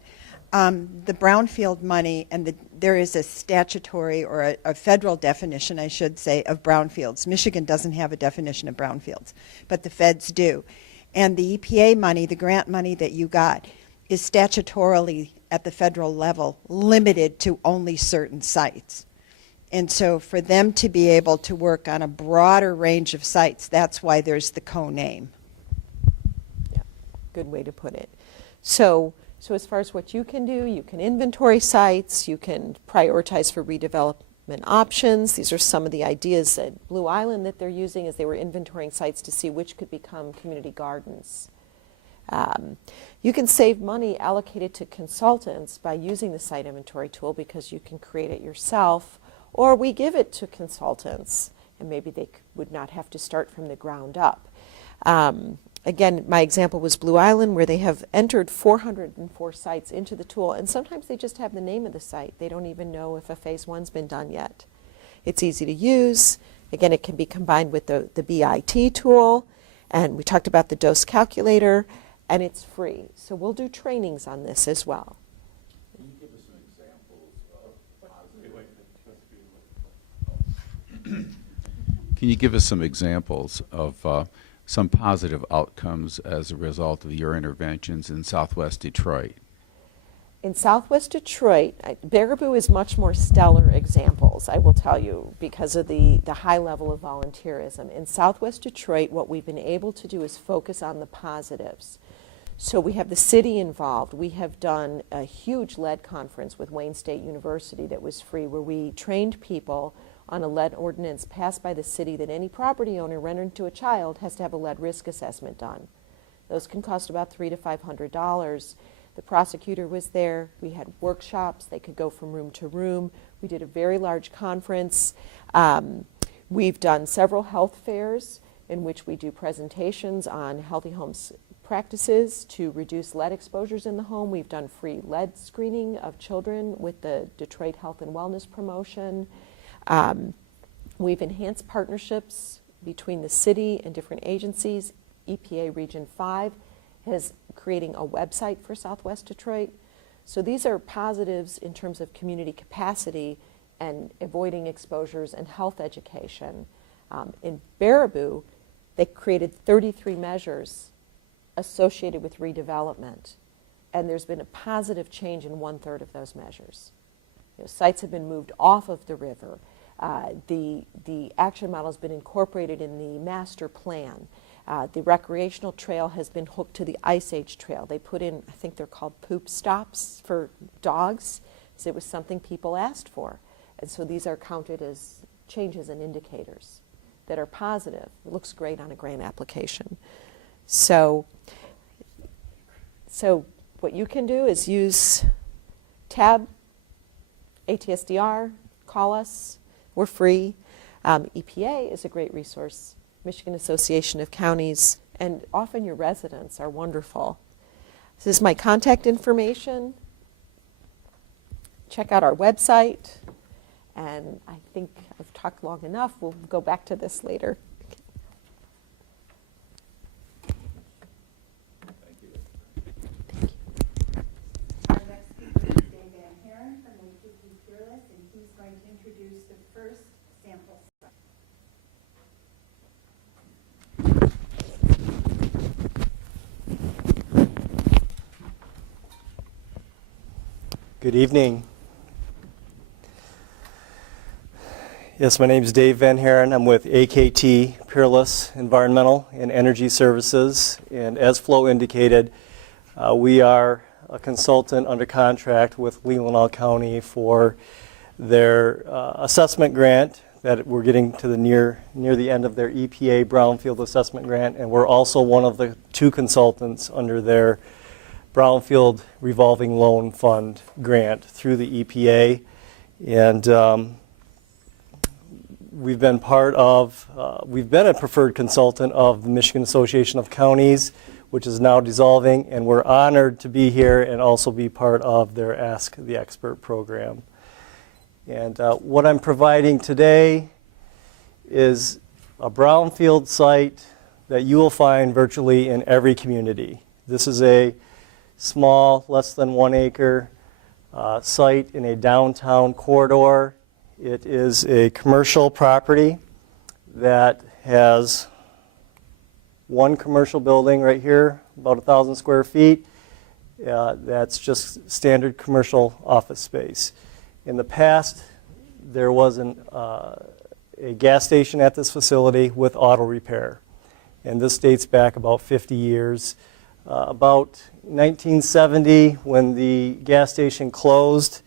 The brownfield money, and there is a statutory or a federal definition, I should say, of brownfields. Michigan doesn't have a definition of brownfields, but the feds do. And the EPA money, the grant money that you got, is statutorily at the federal level limited to only certain sites. And so for them to be able to work on a broader range of sites, that's why there's the co-name. Yeah, good way to put it. So as far as what you can do, you can inventory sites, you can prioritize for redevelopment options. These are some of the ideas at Blue Island that they're using as they were inventorying sites to see which could become community gardens. You can save money allocated to consultants by using the site inventory tool because you can create it yourself, or we give it to consultants, and maybe they would not have to start from the ground up. Again, my example was Blue Island, where they have entered 404 sites into the tool, and sometimes they just have the name of the site. They don't even know if a phase 1's been done yet. It's easy to use. Again, it can be combined with the BIT tool, and we talked about the dose calculator, and it's free. So we'll do trainings on this as well. Can you give us some examples of Can you give us some examples of some positive outcomes as a result of your interventions in Southwest Detroit? In Southwest Detroit, Baraboo is much more stellar examples, I will tell you, because of the high level of volunteerism. In Southwest Detroit, what we've been able to do is focus on the positives. So we have the city involved. We have done a huge lead conference with Wayne State University that was free, where we trained people on a lead ordinance passed by the city that any property owner renting to a child has to have a lead risk assessment done. Those can cost about $300 to $500. The prosecutor was there. We had workshops. They could go from room to room. We did a very large conference. We've done several health fairs in which we do presentations on healthy homes practices to reduce lead exposures in the home. We've done free lead screening of children with the Detroit Health and Wellness Promotion. We've enhanced partnerships between the city and different agencies. EPA Region 5 is creating a website for Southwest Detroit. So these are positives in terms of community capacity and avoiding exposures and health education. In Baraboo, they created 33 measures associated with redevelopment, and there's been a positive change in 1/3 of those measures. Sites have been moved off of the river. The action model has been incorporated in the master plan. The recreational trail has been hooked to the Ice Age trail. They put in, I think they're called poop stops for dogs, because it was something people asked for. And so these are counted as changes and indicators that are positive. It looks great on a grant application. So what you can do is use TAB, ATSDR, call us. We're free. EPA is a great resource, Michigan Association of Counties, and often your residents are wonderful. This is my contact information. Check out our website. And I think I've talked long enough. We'll go back to this later. Our next speaker is Dave Van Haren from AKT Fearless, and he's going to introduce the first sample site. Good evening. Yes, my name is Dave Van Haren. I'm with AKT Peerless Environmental and Energy Services. And as Flo indicated, we are a consultant under contract with Leelanau County for their assessment grant that we're getting to the near the end of their EPA Brownfield assessment grant. And we're also one of the 2 consultants under their Brownfield Revolving Loan Fund grant through the EPA. And we've been a preferred consultant of the Michigan Association of Counties, which is now dissolving, and we're honored to be here and also be part of their Ask the Expert program. And what I'm providing today is a brownfield site that you will find virtually in every community. This is a small, less than 1 acre site in a downtown corridor. It is a commercial property that has 1 commercial building right here, about 1,000 square feet. That's just standard commercial office space. In the past, there was a gas station at this facility with auto repair. And this dates back about 50 years. About 1970, when the gas station closed,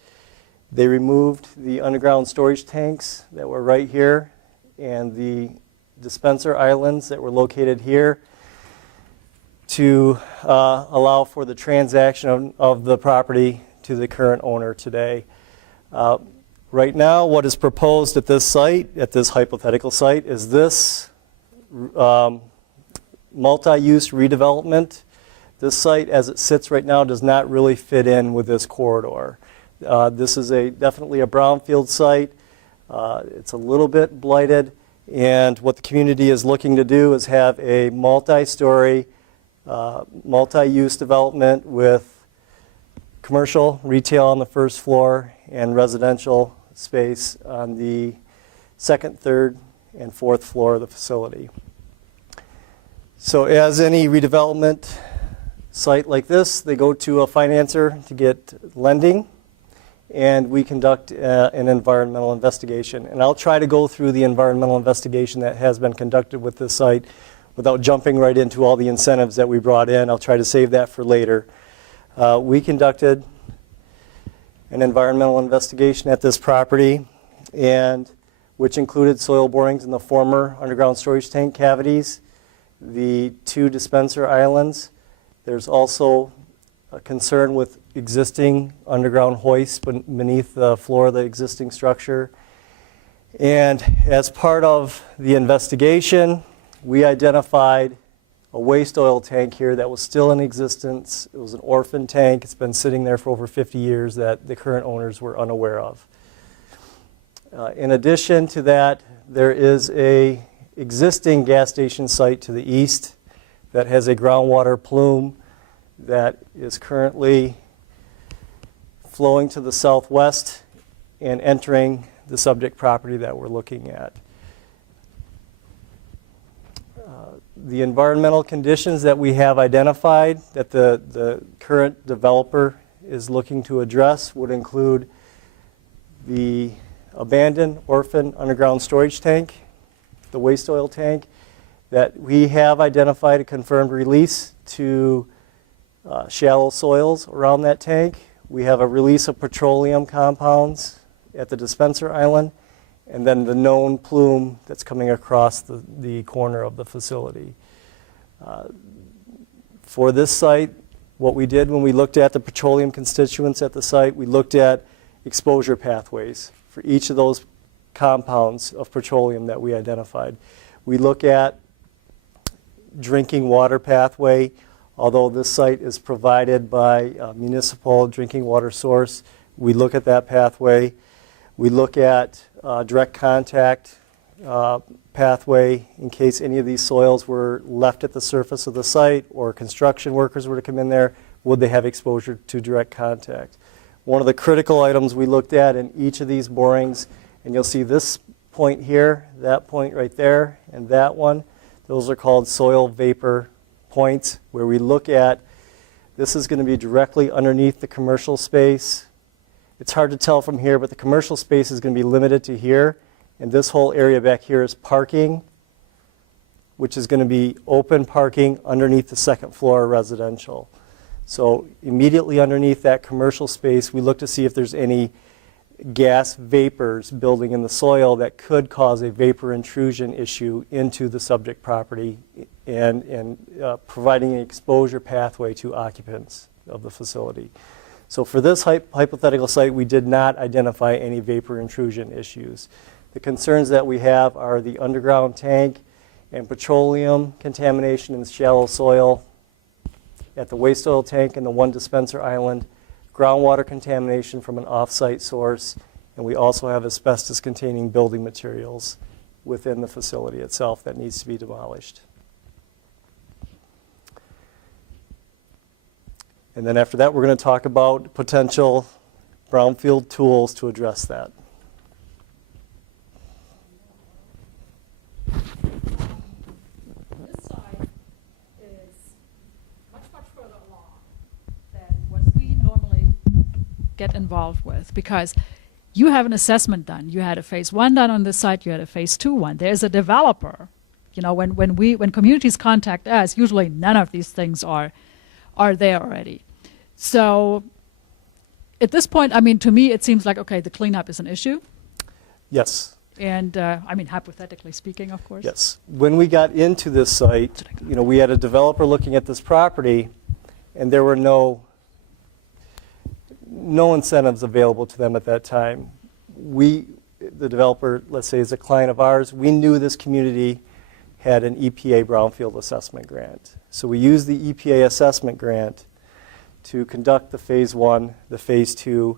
they removed the underground storage tanks that were right here and the dispenser islands that were located here to allow for the transaction of the property to the current owner today. Right now, what is proposed at this site, at this hypothetical site, is this multi-use redevelopment. This site, as it sits right now, does not really fit in with this corridor. This is definitely a brownfield site. It's a little bit blighted, and what the community is looking to do is have a multi-story, multi-use development with commercial, retail on the first floor, and residential space on the 2nd, 3rd, and 4th floor of the facility. So as any redevelopment site like this, they go to a financer to get lending, and we conduct an environmental investigation. And I'll try to go through the environmental investigation that has been conducted with this site without jumping right into all the incentives that we brought in, I'll try to save that for later. We conducted an environmental investigation at this property, and which included soil borings in the former underground storage tank cavities, the 2 dispenser islands. There's also a concern with existing underground hoists beneath the floor of the existing structure. And as part of the investigation, we identified a waste oil tank here that was still in existence. It was an orphan tank. It's been sitting there for over 50 years that the current owners were unaware of. In addition to that, there is a existing gas station site to the east that has a groundwater plume that is currently flowing to the southwest and entering the subject property that we're looking at. The environmental conditions that we have identified that the current developer is looking to address would include the abandoned orphan underground storage tank, the waste oil tank, that we have identified a confirmed release to shallow soils around that tank. We have a release of petroleum compounds at the dispenser island, and then the known plume that's coming across the corner of the facility. For this site, what we did when we looked at the petroleum constituents at the site, we looked at exposure pathways for each of those compounds of petroleum that we identified. We look at drinking water pathway, although this site is provided by a municipal drinking water source. We look at that pathway. We look at direct contact pathway in case any of these soils were left at the surface of the site or construction workers were to come in there, would they have exposure to direct contact? One of the critical items we looked at in each of these borings, and you'll see this point here, that point right there, and that one, those are called soil vapor points, where we look at, this is going to be directly underneath the commercial space. It's hard to tell from here, but the commercial space is going to be limited to here, and this whole area back here is parking, which is going to be open parking underneath the second floor residential. So immediately underneath that commercial space, we look to see if there's any gas vapors building in the soil that could cause a vapor intrusion issue into the subject property and providing an exposure pathway to occupants of the facility. So for this hypothetical site, we did not identify any vapor intrusion issues. The concerns that we have are the underground tank and petroleum contamination in the shallow soil at the waste oil tank and the 1 dispenser island, groundwater contamination from an off-site source, and we also have asbestos-containing building materials within the facility itself that needs to be demolished. And then after that, we're going to talk about potential brownfield tools to address that. This side is much further along than what we normally get involved with, because you have an assessment done. You had a phase 1 done on this site, you had a phase 2 one. There's a developer. You know, when communities contact us, usually none of these things are there already. So at this point, I mean, to me, it seems like, okay, the cleanup is an issue. Yes. And I mean, hypothetically speaking, of course. Yes. When we got into this site, you know, we had a developer looking at this property, and there were no incentives available to them at that time. The developer, let's say, is a client of ours. We knew this community had an EPA Brownfield assessment grant. So we used the EPA assessment grant to conduct the phase 1, the phase 2,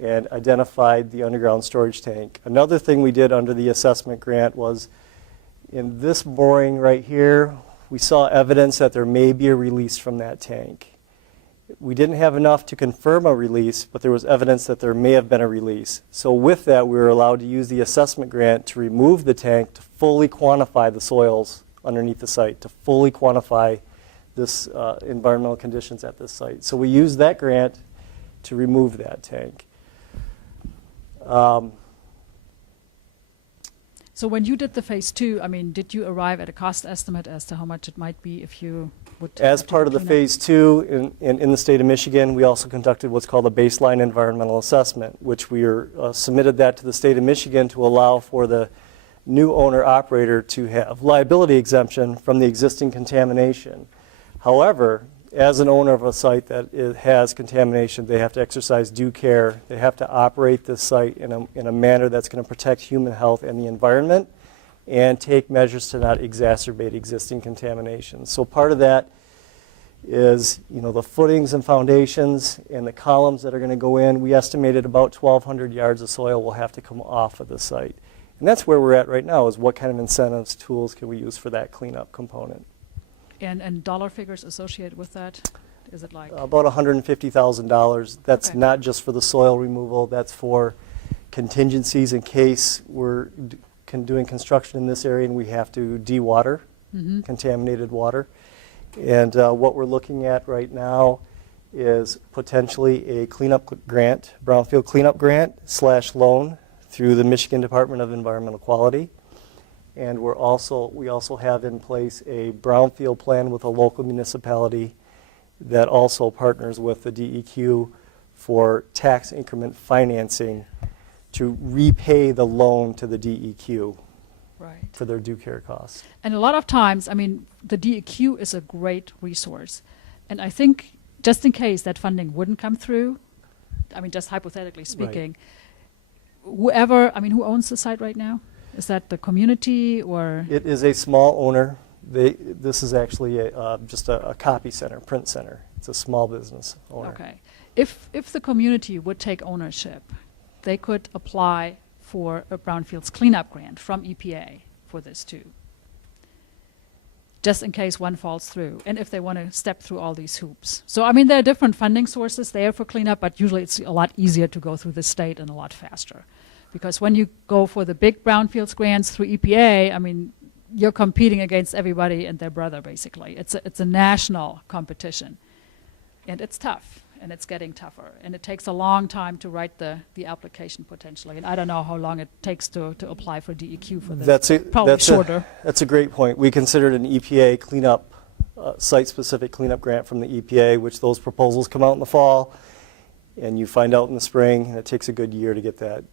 and identified the underground storage tank. Another thing we did under the assessment grant was in this boring right here, we saw evidence that there may be a release from that tank. We didn't have enough to confirm a release, but there was evidence that there may have been a release. So with that, we were allowed to use the assessment grant to remove the tank to fully quantify the soils underneath the site, to fully quantify this environmental conditions at this site. So we used that grant to remove that tank. So when you did the phase 2, I mean, did you arrive at a cost estimate as to how much it might be if you would? As have to part of the clean up? phase 2 in the state of Michigan, we also conducted what's called a baseline environmental assessment, which we submitted that to the state of Michigan to allow for the new owner-operator to have liability exemption from the existing contamination. However, as an owner of a site that has contamination, they have to exercise due care. They have to operate this site in a manner that's going to protect human health and the environment and take measures to not exacerbate existing contamination. So part of that is, the footings and foundations and the columns that are going to go in. We estimated about 1,200 yards of soil will have to come off of the site. And that's where we're at right now, is what kind of incentives, tools can we use for that cleanup component. And dollar figures associated with that? Is it like? About $150,000. That's Okay. not just for the soil removal, that's for contingencies in case we're doing construction in this area and we have to dewater contaminated water. And what we're looking at right now is potentially a cleanup grant, Brownfield cleanup grant / loan through the Michigan Department of Environmental Quality. And we also have in place a brownfield plan with a local municipality that also partners with the DEQ for tax increment financing to repay the loan to the DEQ Right. for their due care costs. And a lot of times, I mean, the DEQ is a great resource. And I think just in case that funding wouldn't come through, I mean, just hypothetically speaking, who owns the site right now? Is that the community or? It is a small owner. This is actually just a copy center, print center. It's a small business owner. Okay. If the community would take ownership, they could apply for a Brownfields cleanup grant from EPA for this too, just in case one falls through, and if they want to step through all these hoops. So, I mean, there are different funding sources there for cleanup, but usually it's a lot easier to go through the state and a lot faster. Because when you go for the big Brownfields grants through EPA, I mean, you're competing against everybody and their brother, basically. It's a national competition. And it's tough, and it's getting tougher. And it takes a long time to write the application, potentially. And I don't know how long it takes to apply for DEQ for this. Probably shorter. That's a great point. We considered an EPA cleanup, site-specific cleanup grant from the EPA, which those proposals come out in the fall, and you find out in the spring, and it takes a good year to get that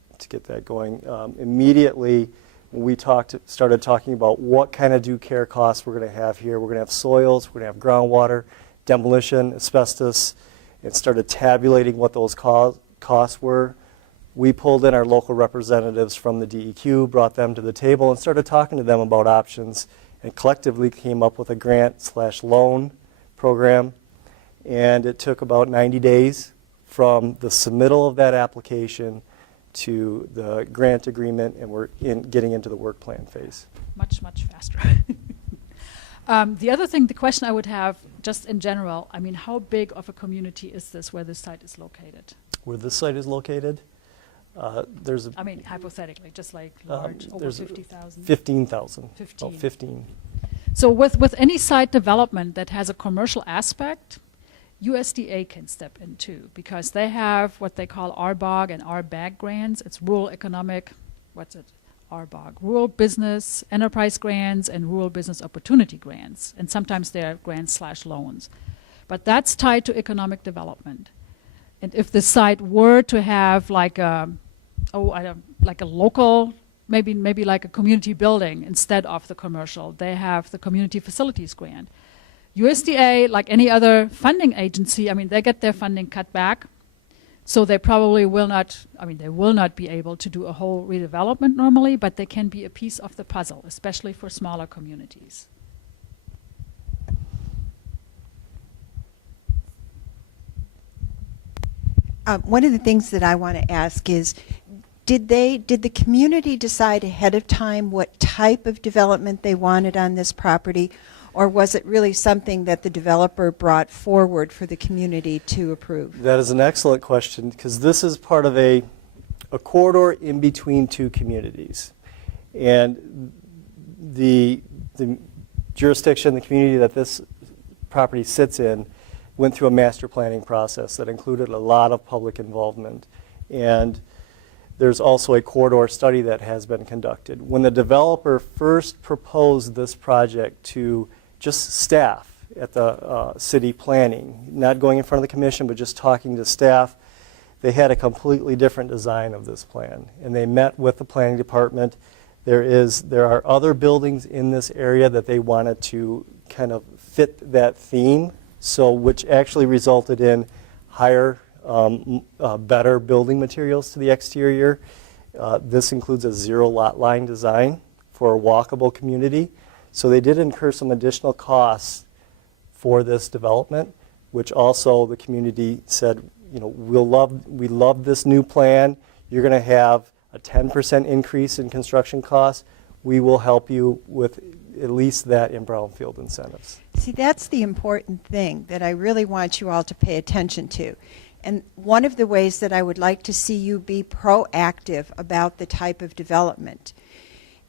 going. Immediately, when we started talking about what kind of due care costs we're going to have here, we're going to have soils, we're going to have groundwater, demolition, asbestos, and started tabulating what those costs were. We pulled in our local representatives from the DEQ, brought them to the table, and started talking to them about options, and collectively came up with a grant / loan program. And it took about 90 days from the submittal of that application to the grant agreement, and we're getting into the work plan phase. Much, much faster. The question I would have, just in general, I mean, how big of a community is this where this site is located? Where this site is located, there's I mean, hypothetically, just like large, over there's 50,000? 15,000. 15. About 15. So with any site development that has a commercial aspect, USDA can step in too, because they have what they call RBOG and RBAG grants. It's rural economic, RBOG, rural business enterprise grants and rural business opportunity grants. And sometimes they're grants / loans. But that's tied to economic development. And if the site were to have like a local, maybe like a community building instead of the commercial, they have the community facilities grant. USDA, like any other funding agency, I mean, they get their funding cut back, so they probably will not, they will not be able to do a whole redevelopment normally, but they can be a piece of the puzzle, especially for smaller communities. One of the things that I want to ask is, did the community decide ahead of time what type of development they wanted on this property? Or was it really something that the developer brought forward for the community to approve? That is an excellent question, because this is part of a corridor in between two communities. And the jurisdiction, the community that this property sits in, went through a master planning process that included a lot of public involvement. And there's also a corridor study that has been conducted. When the developer first proposed this project to just staff at the city planning, not going in front of the commission, but just talking to staff, they had a completely different design of this plan. And they met with the planning department. There are other buildings in this area that they wanted to kind of fit that theme, so which actually resulted in higher, better building materials to the exterior. This includes a zero lot line design for a walkable community. So they did incur some additional costs for this development, which also the community said, you know, we love this new plan. You're going to have a 10% increase in construction costs. We will help you with at least that in brownfield incentives. See, that's the important thing that I really want you all to pay attention to. And one of the ways that I would like to see you be proactive about the type of development.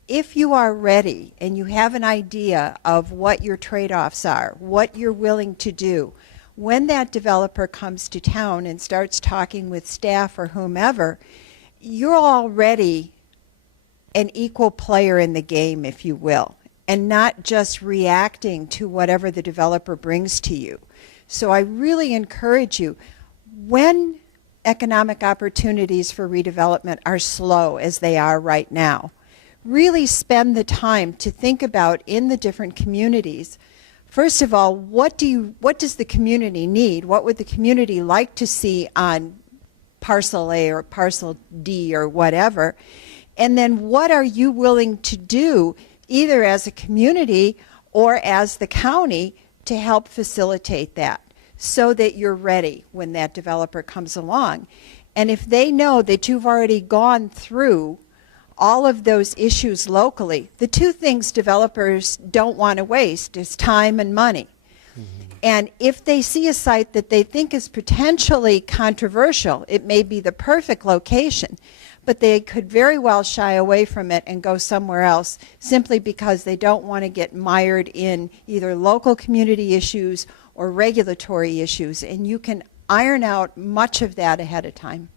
If you are ready and you have an idea of what your trade-offs are, what you're willing to do, when that developer comes to town and starts talking with staff or whomever, you're already an equal player in the game, if you will, and not just reacting to whatever the developer brings to you. So I really encourage you, when economic opportunities for redevelopment are slow, as they are right now, really spend the time to think about in the different communities, first of all, what does the community need? What would the community like to see on parcel A or parcel D or whatever? And then what are you willing to do, either as a community or as the county, to help facilitate that so that you're ready when that developer comes along? And if they know that you've already gone through all of those issues locally, the two things developers don't want to waste is time and money. And if they see a site that they think is potentially controversial, it may be the perfect location, but they could very well shy away from it and go somewhere else simply because they don't want to get mired in either local community issues or regulatory issues. And you can iron out much of that ahead of time.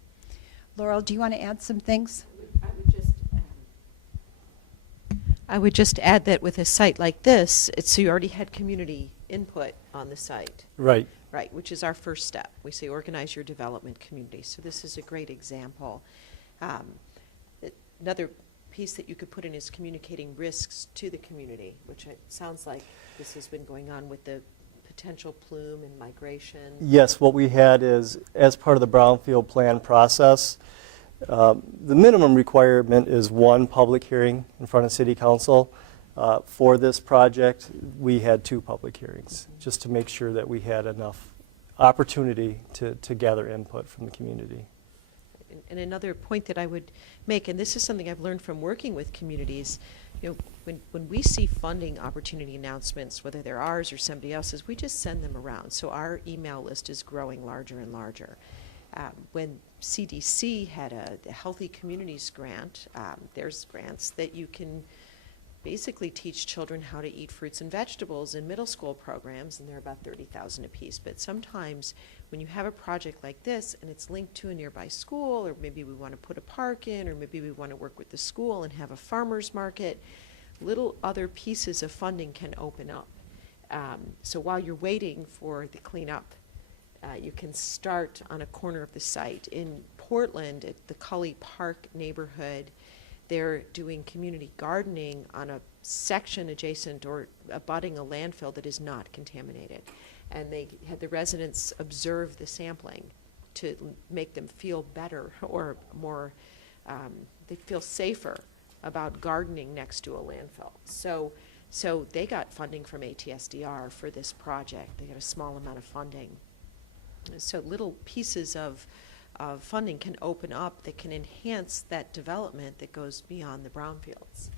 Laurel, do you want to add some things? I would just add that with a site like this, so you already had community input on the site. Right. Right, which is our first step. We say organize your development community. So this is a great example. Another piece that you could put in is communicating risks to the community, which it sounds like this has been going on with the potential plume and migration. Yes, what we had is, as part of the Brownfield plan process, the minimum requirement is one public hearing in front of City Council. For this project, we had 2 public hearings, just to make sure that we had enough opportunity to gather input from the community. And another point that I would make, and this is something I've learned from working with communities, you know, when we see funding opportunity announcements, whether they're ours or somebody else's, we just send them around. So our email list is growing larger and larger. When CDC had a Healthy Communities grant, there's grants that you can basically teach children how to eat fruits and vegetables in middle school programs, and they're about $30,000 a piece. But sometimes when you have a project like this and it's linked to a nearby school, or maybe we want to put a park in, or maybe we want to work with the school and have a farmer's market, little other pieces of funding can open up. So while you're waiting for the cleanup, you can start on a corner of the site. In Portland, at the Cully Park neighborhood, they're doing community gardening on a section adjacent or abutting a landfill that is not contaminated. And they had the residents observe the sampling to make them feel better or more, they feel safer about gardening next to a landfill. So they got funding from ATSDR for this project. They got a small amount of funding. So little pieces of funding can open up that can enhance that development that goes beyond the brownfields.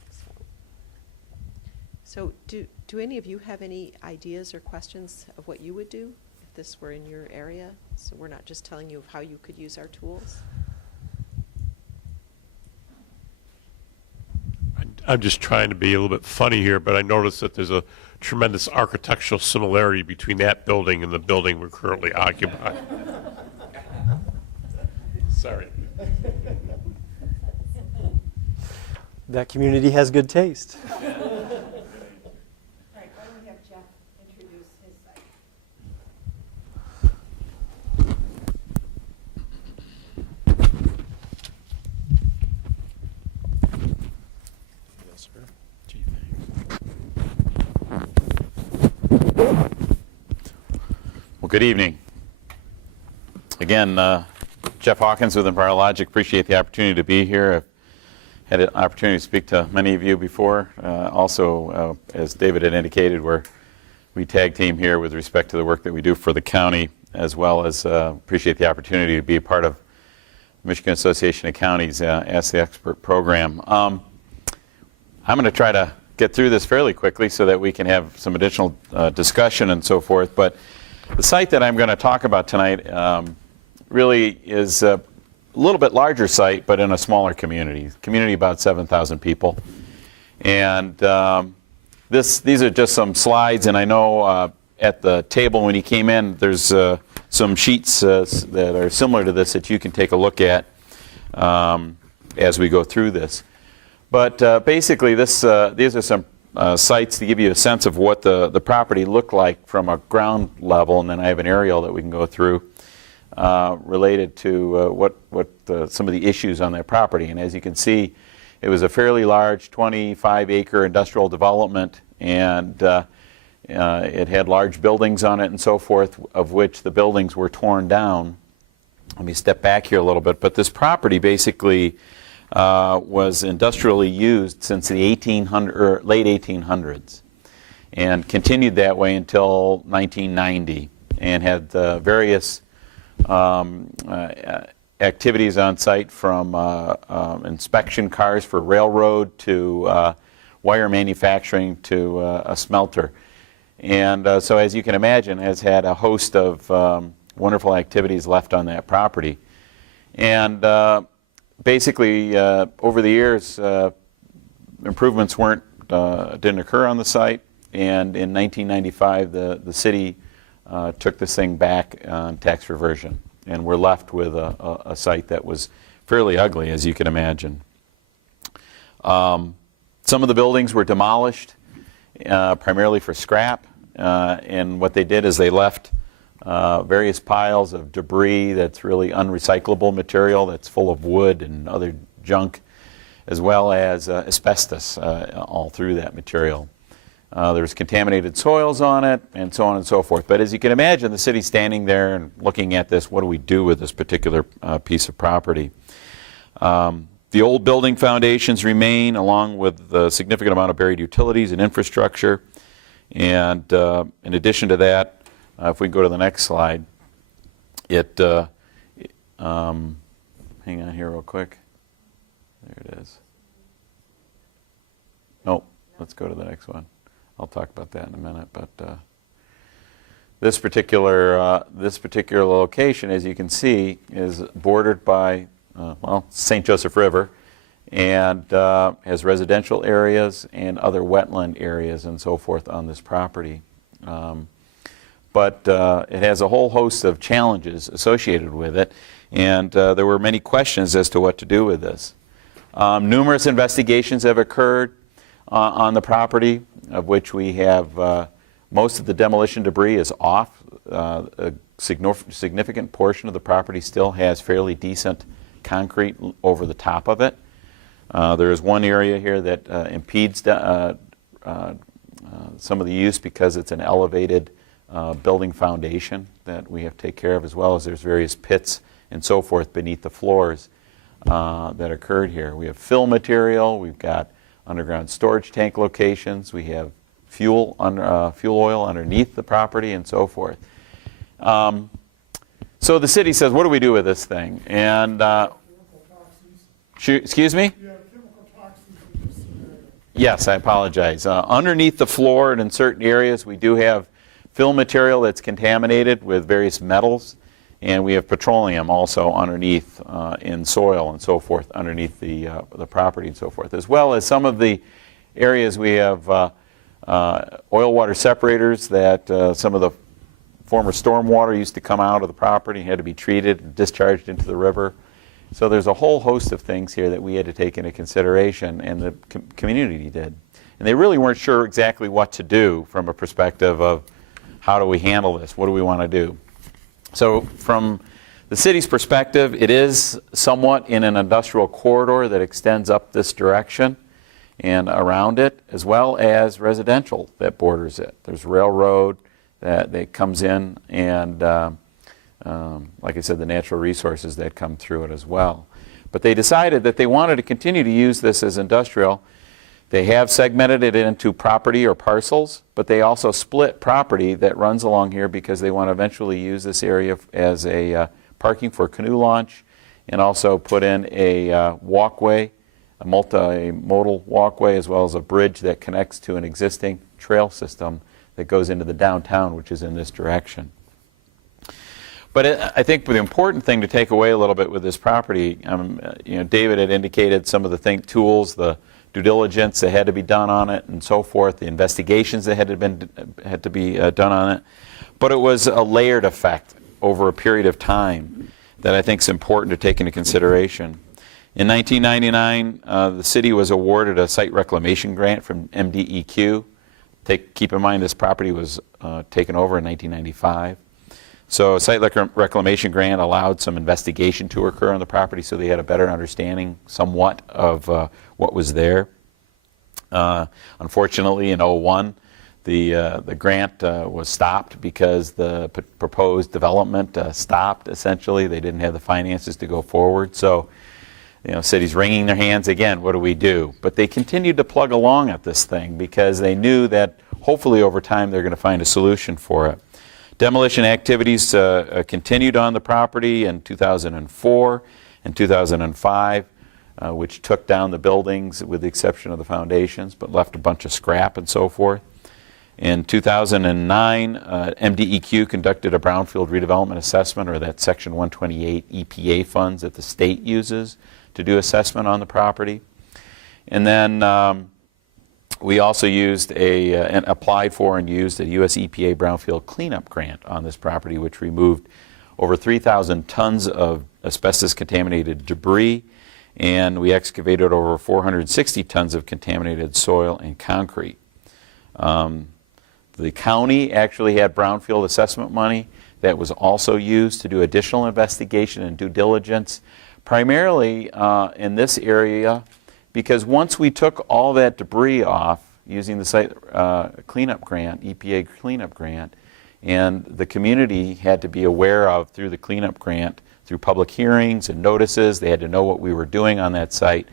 So do any of you have any ideas or questions of what you would do if this were in your area? So we're not just telling you of how you could use our tools. I'm just trying to be a little bit funny here, but I noticed that there's a tremendous architectural similarity between that building and the building we're currently occupying. Sorry. that community has good taste. All right, why don't we have Jeff introduce his site? Yes, sir. Well, good evening. Again, Jeff Hawkins with Envirologic. Appreciate the opportunity to be here. I've had an opportunity to speak to many of you before. Also, as David had indicated, we tag team here with respect to the work that we do for the county, as well as appreciate the opportunity to be a part of Michigan Association of Counties Ask the Expert program. I'm going to try to get through this fairly quickly so that we can have some additional discussion and so forth. But the site that I'm going to talk about tonight really is a little bit larger site, but in a smaller community. Community about 7,000 people. And these are just some slides, and I know at the table when you came in, there's some sheets that are similar to this that you can take a look at as we go through this. But basically, these are some sites to give you a sense of what the property looked like from a ground level, and then I have an aerial that we can go through related to what some of the issues on that property. And as you can see, it was a fairly large 25-acre industrial development, and it had large buildings on it and so forth, of which the buildings were torn down. Let me step back here a little bit. But this property basically was industrially used since the late 1800s and continued that way until 1990, and had various activities on site, from inspection cars for railroad to wire manufacturing to a smelter. And so, as you can imagine, has had a host of wonderful activities left on that property. And basically, over the years, improvements didn't occur on the site, and in 1995, the city took this thing back on tax reversion, and we're left with a site that was fairly ugly, as you can imagine. Some of the buildings were demolished, primarily for scrap, and what they did is they left various piles of debris that's really unrecyclable material that's full of wood and other junk, as well as asbestos all through that material. There's contaminated soils on it, and so on and so forth. But as you can imagine, the city's standing there and looking at this. What do we do with this particular piece of property? The old building foundations remain, along with a significant amount of buried utilities and infrastructure. And in addition to that, if we go to the next slide, hang on here real quick. There it is. No, let's go to the next one. I'll talk about that in a minute. But this particular location, as you can see, is bordered by St. Joseph River, and has residential areas and other wetland areas and so forth on this property. But it has a whole host of challenges associated with it, and there were many questions as to what to do with this. Numerous investigations have occurred on the property, of which we have most of the demolition debris is off. A significant portion of the property still has fairly decent concrete over the top of it. There is one area here that impedes some of the use because it's an elevated building foundation that we have to take care of, as well as there's various pits and so forth beneath the floors that occurred here. We have fill material, we've got underground storage tank locations, we have fuel oil underneath the property, and so forth. So the city says, what do we do with this thing? And excuse me? Yes, I apologize. Underneath the floor and in certain areas, we do have fill material that's contaminated with various metals, and we have petroleum also underneath in soil and so forth underneath the property and so forth, as well as some of the areas we have oil water separators that some of the former storm water used to come out of the property and had to be treated and discharged into the river. So there's a whole host of things here that we had to take into consideration, and the community did. And they really weren't sure exactly what to do from a perspective of how do we handle this, what do we want to do. So from the city's perspective, it is somewhat in an industrial corridor that extends up this direction and around it, as well as residential that borders it. There's railroad that comes in, and like I said, the natural resources that come through it as well. But they decided that they wanted to continue to use this as industrial. They have segmented it into property or parcels, but they also split property that runs along here because they want to eventually use this area as a parking for canoe launch, and also put in a walkway, a multimodal walkway, as well as a bridge that connects to an existing trail system that goes into the downtown, which is in this direction. But I think the important thing to take away a little bit with this property, David had indicated some of the tools, the due diligence that had to be done on it and so forth, the investigations that had to be done on it. But it was a layered effect over a period of time that I think is important to take into consideration. In 1999, the city was awarded a site reclamation grant from MDEQ. Keep in mind this property was taken over in 1995. So a site reclamation grant allowed some investigation to occur on the property, so they had a better understanding somewhat of what was there. Unfortunately, in 2001, the grant was stopped because the proposed development stopped, essentially. They didn't have the finances to go forward. So, cities wringing their hands again, what do we do? But they continued to plug along at this thing because they knew that hopefully over time they're going to find a solution for it. Demolition activities continued on the property in 2004 and 2005, which took down the buildings with the exception of the foundations, but left a bunch of scrap and so forth. In 2009, MDEQ conducted a Brownfield redevelopment assessment, or that Section 128 EPA funds that the state uses to do assessment on the property. And then we also used and applied for and used a US EPA Brownfield cleanup grant on this property, which removed over 3,000 tons of asbestos-contaminated debris, and we excavated over 460 tons of contaminated soil and concrete. The county actually had Brownfield assessment money that was also used to do additional investigation and due diligence, primarily in this area, because once we took all that debris off using the site cleanup grant, EPA cleanup grant, and the community had to be aware of through the cleanup grant, through public hearings and notices, they had to know what we were doing on that site.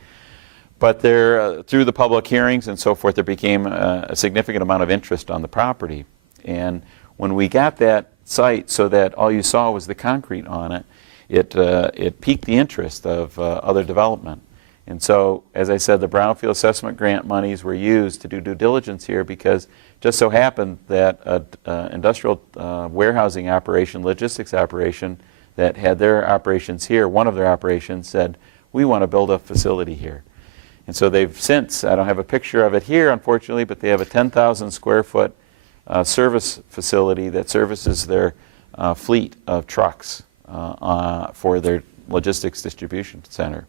But through the public hearings and so forth, there became a significant amount of interest on the property. And when we got that site so that all you saw was the concrete on it, it piqued the interest of other development. And so, as I said, the Brownfield assessment grant monies were used to do due diligence here because it just so happened that an industrial warehousing operation, logistics operation that had their operations here, one of their operations said, we want to build a facility here. And so they've since, I don't have a picture of it here, unfortunately, but they have a 10,000 square foot service facility that services their fleet of trucks for their logistics distribution center.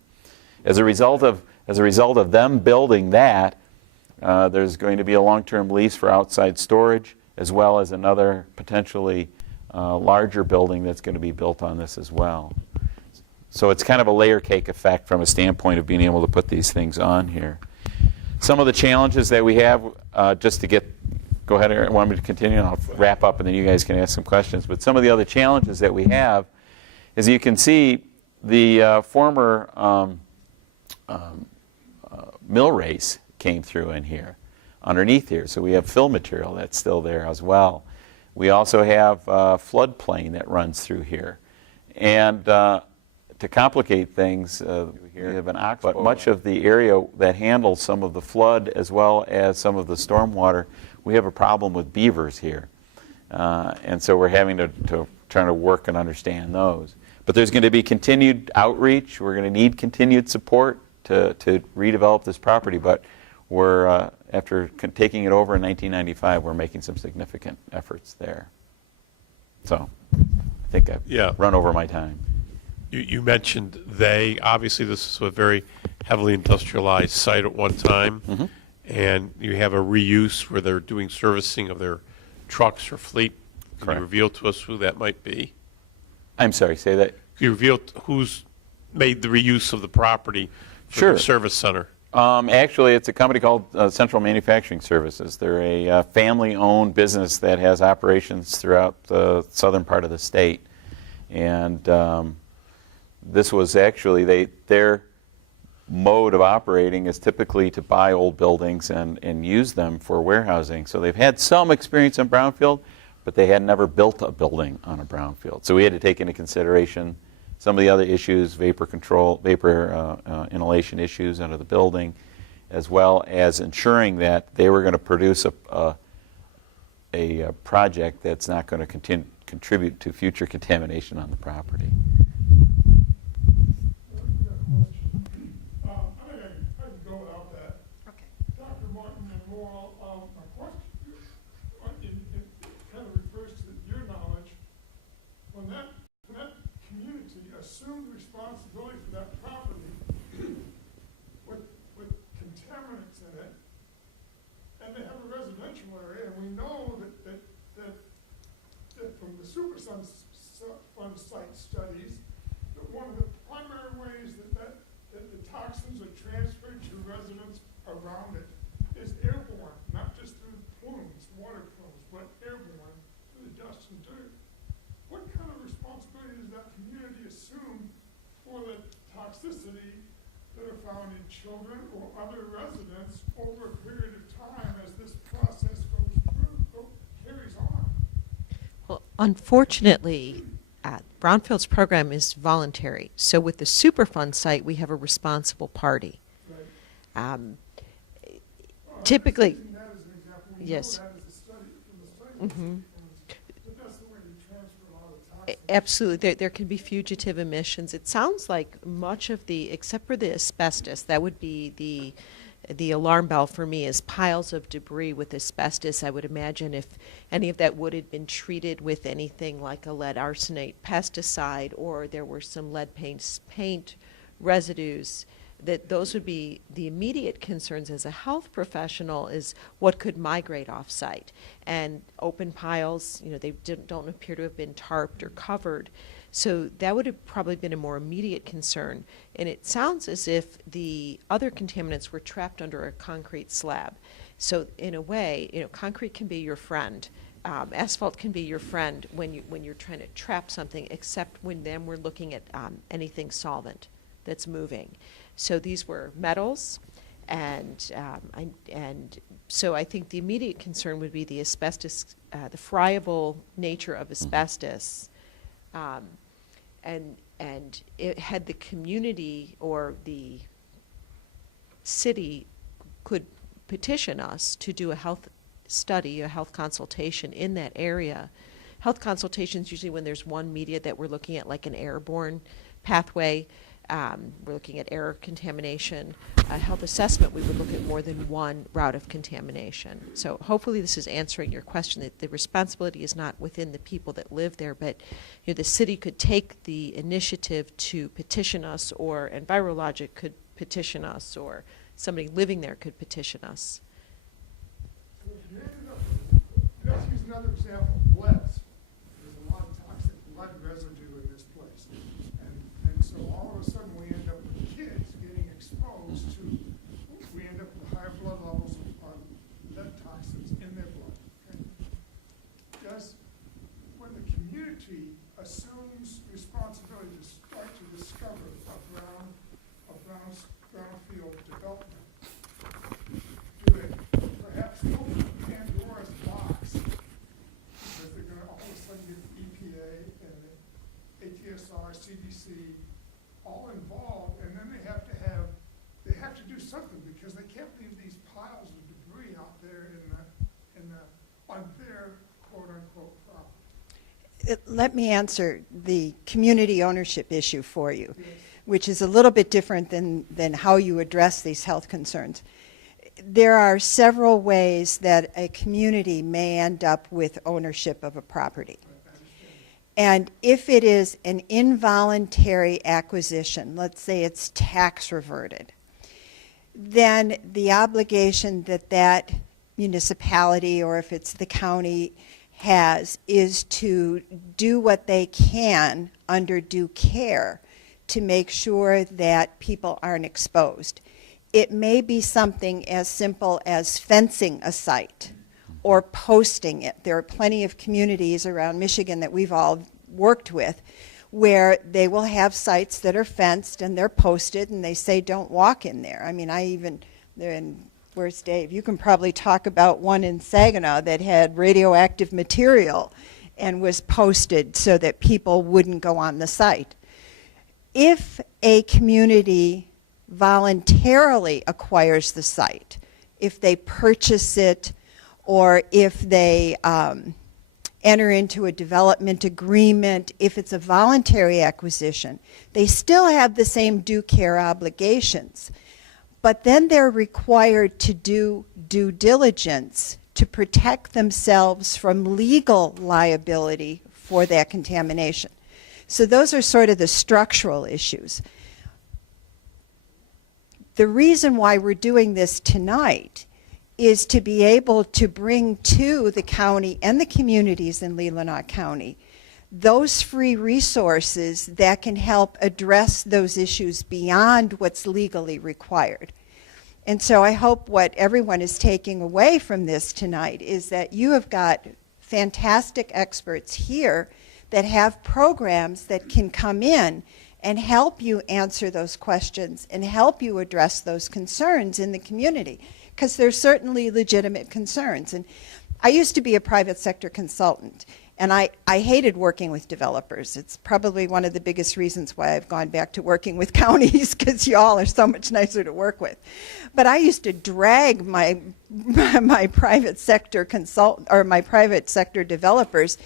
As a result of them building that, there's going to be a long-term lease for outside storage, as well as another potentially larger building that's going to be built on this as well. So it's kind of a layer cake effect from a standpoint of being able to put these things on here. Some of the challenges that we have, just to go ahead and want me to continue, and I'll wrap up and then you guys can ask some questions. But some of the other challenges that we have, as you can see, the former mill race came through in here, underneath here. So we have fill material that's still there as well. We also have floodplain that runs through here. And to complicate things, we have an oxbow, but much of the area that handles some of the flood as well as some of the stormwater, we have a problem with beavers here. And so we're having to try to work and understand those. But there's going to be continued outreach. We're going to need continued support to redevelop this property. But we're, after taking it over in 1995, we're making some significant efforts there. So I think I've run over my time. You mentioned they, obviously this is a very heavily industrialized site at one time, and you have a reuse where they're doing servicing of their trucks or fleet. Can Correct. you reveal to us who that might be? I'm sorry, say that. Can you reveal who's made the reuse of the property for Sure. the service center? Actually, it's a company called Central Manufacturing Services. They're a family-owned business that has operations throughout the southern part of the state. And this was actually, their mode of operating is typically to buy old buildings and use them for warehousing. So they've had some experience in Brownfield, but they had never built a building on a Brownfield. So we had to take into consideration some of the other issues, vapor control, vapor inhalation issues under the building, as well as ensuring that they were going to produce a project that's not going to contribute to future contamination on the property. I can go without that. Okay. Dr. Martin and Laurel, my question it kind of refers to your knowledge. When that community assumed responsibility for that property with contaminants in it, and they have a residential area, and we know that from the Superfund site studies, that one of the primary ways that the toxins are transferred to residents around it is airborne, not just through plumes, water plumes, but airborne through the dust and dirt. What kind of responsibility does that community assume for the toxicity that are found in children or other residents over a period of time as this process carries on? Well, unfortunately, Brownfield's program is voluntary. So with the Superfund site, we have a responsible party. Typically, Using that as an example, we yes. know that as a study from the study. But that's the way you transfer a lot of toxins. Absolutely. There can be fugitive emissions. It sounds like much of the, except for the asbestos, that would be the alarm bell for me, is piles of debris with asbestos. I would imagine if any of that wood had been treated with anything like a lead arsenate pesticide, or there were some lead paint residues, that those would be the immediate concerns as a health professional, is what could migrate off-site. And open piles, they don't appear to have been tarped or covered. So that would have probably been a more immediate concern. And it sounds as if the other contaminants were trapped under a concrete slab. So in a way, concrete can be your friend. Asphalt can be your friend when you're trying to trap something, except when then we're looking at anything solvent that's moving. So these were metals, and so I think the immediate concern would be the asbestos, the friable nature of asbestos, and it had the community or the city could petition us to do a health study, a health consultation in that area. Health consultations usually when there's one media that we're looking at, like an airborne pathway. We're looking at air contamination. Health assessment, we would look at more than one route of contamination. So hopefully this is answering your question, that the responsibility is not within the people that live there, but the city could take the initiative to petition us, or Envirologic could petition us, or somebody living there could petition us. So if you ended up, let's use another example, leads. There's a lot of toxic lead residue in this place. And so all of a sudden we end up with kids getting exposed to, we end up with higher blood levels of lead toxins in their blood. Okay? Does, when the community assumes responsibility to start to discover a brownfield development, do they perhaps open Pandora's box, because they're going to all of a sudden get the EPA and the ATSR, CDC all involved, and then they have to do something, because they can't leave these piles of debris out there on their quote unquote property. Let me answer the community ownership issue for you, which is a little bit different than how you address these health concerns. There are several ways that a community may end up with ownership of a property. And if it is an involuntary acquisition, let's say it's tax reverted, then the obligation that that municipality, or if it's the county, has is to do what they can under due care to make sure that people aren't exposed. It may be something as simple as fencing a site or posting it. There are plenty of communities around Michigan that we've all worked with where they will have sites that are fenced and they're posted and they say don't walk in there. I mean, where's Dave? You can probably talk about one in Saginaw that had radioactive material and was posted so that people wouldn't go on the site. If a community voluntarily acquires the site, if they purchase it, or if they enter into a development agreement, if it's a voluntary acquisition, they still have the same due care obligations. But then they're required to do due diligence to protect themselves from legal liability for that contamination. So those are sort of the structural issues. The reason why we're doing this tonight is to be able to bring to the county and the communities in Leelanau County those free resources that can help address those issues beyond what's legally required. And so I hope what everyone is taking away from this tonight is that you have got fantastic experts here that have programs that can come in and help you answer those questions and help you address those concerns in the community, because there's certainly legitimate concerns. And I used to be a private sector consultant, and I hated working with developers. It's probably one of the biggest reasons why I've gone back to working with counties, because y'all are so much nicer to work with. But I used to drag my private sector consultant, or my private sector developers,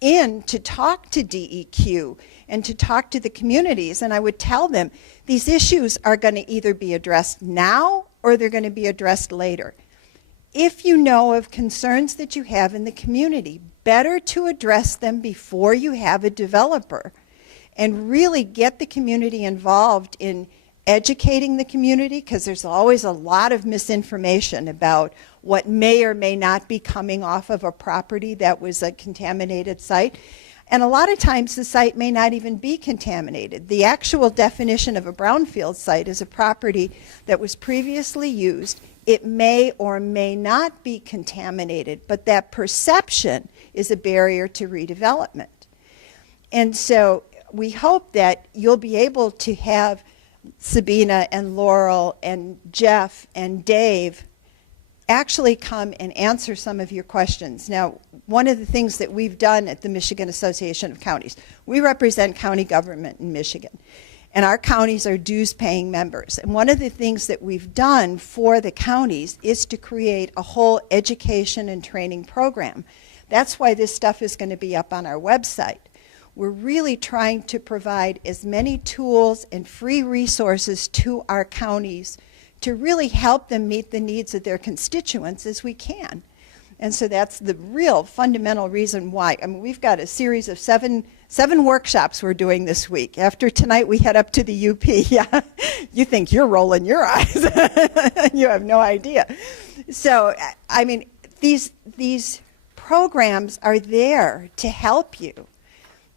in to talk to DEQ and to talk to the communities, and I would tell them these issues are going to either be addressed now or they're going to be addressed later. If you know of concerns that you have in the community, better to address them before you have a developer and really get the community involved in educating the community, because there's always a lot of misinformation about what may or may not be coming off of a property that was a contaminated site. And a lot of times the site may not even be contaminated. The actual definition of a brownfield site is a property that was previously used. It may or may not be contaminated, but that perception is a barrier to redevelopment. And so we hope that you'll be able to have Sabina and Laurel and Jeff and Dave actually come and answer some of your questions. Now, one of the things that we've done at the Michigan Association of Counties, we represent county government in Michigan, and our counties are dues-paying members. And one of the things that we've done for the counties is to create a whole education and training program. That's why this stuff is going to be up on our website. We're really trying to provide as many tools and free resources to our counties to really help them meet the needs of their constituents as we can. And so that's the real fundamental reason why. I mean, we've got a series of seven workshops we're doing this week. After tonight, we head up to the UP. Yeah, you think you're rolling your eyes. You have no idea. So, I mean, these programs are there to help you.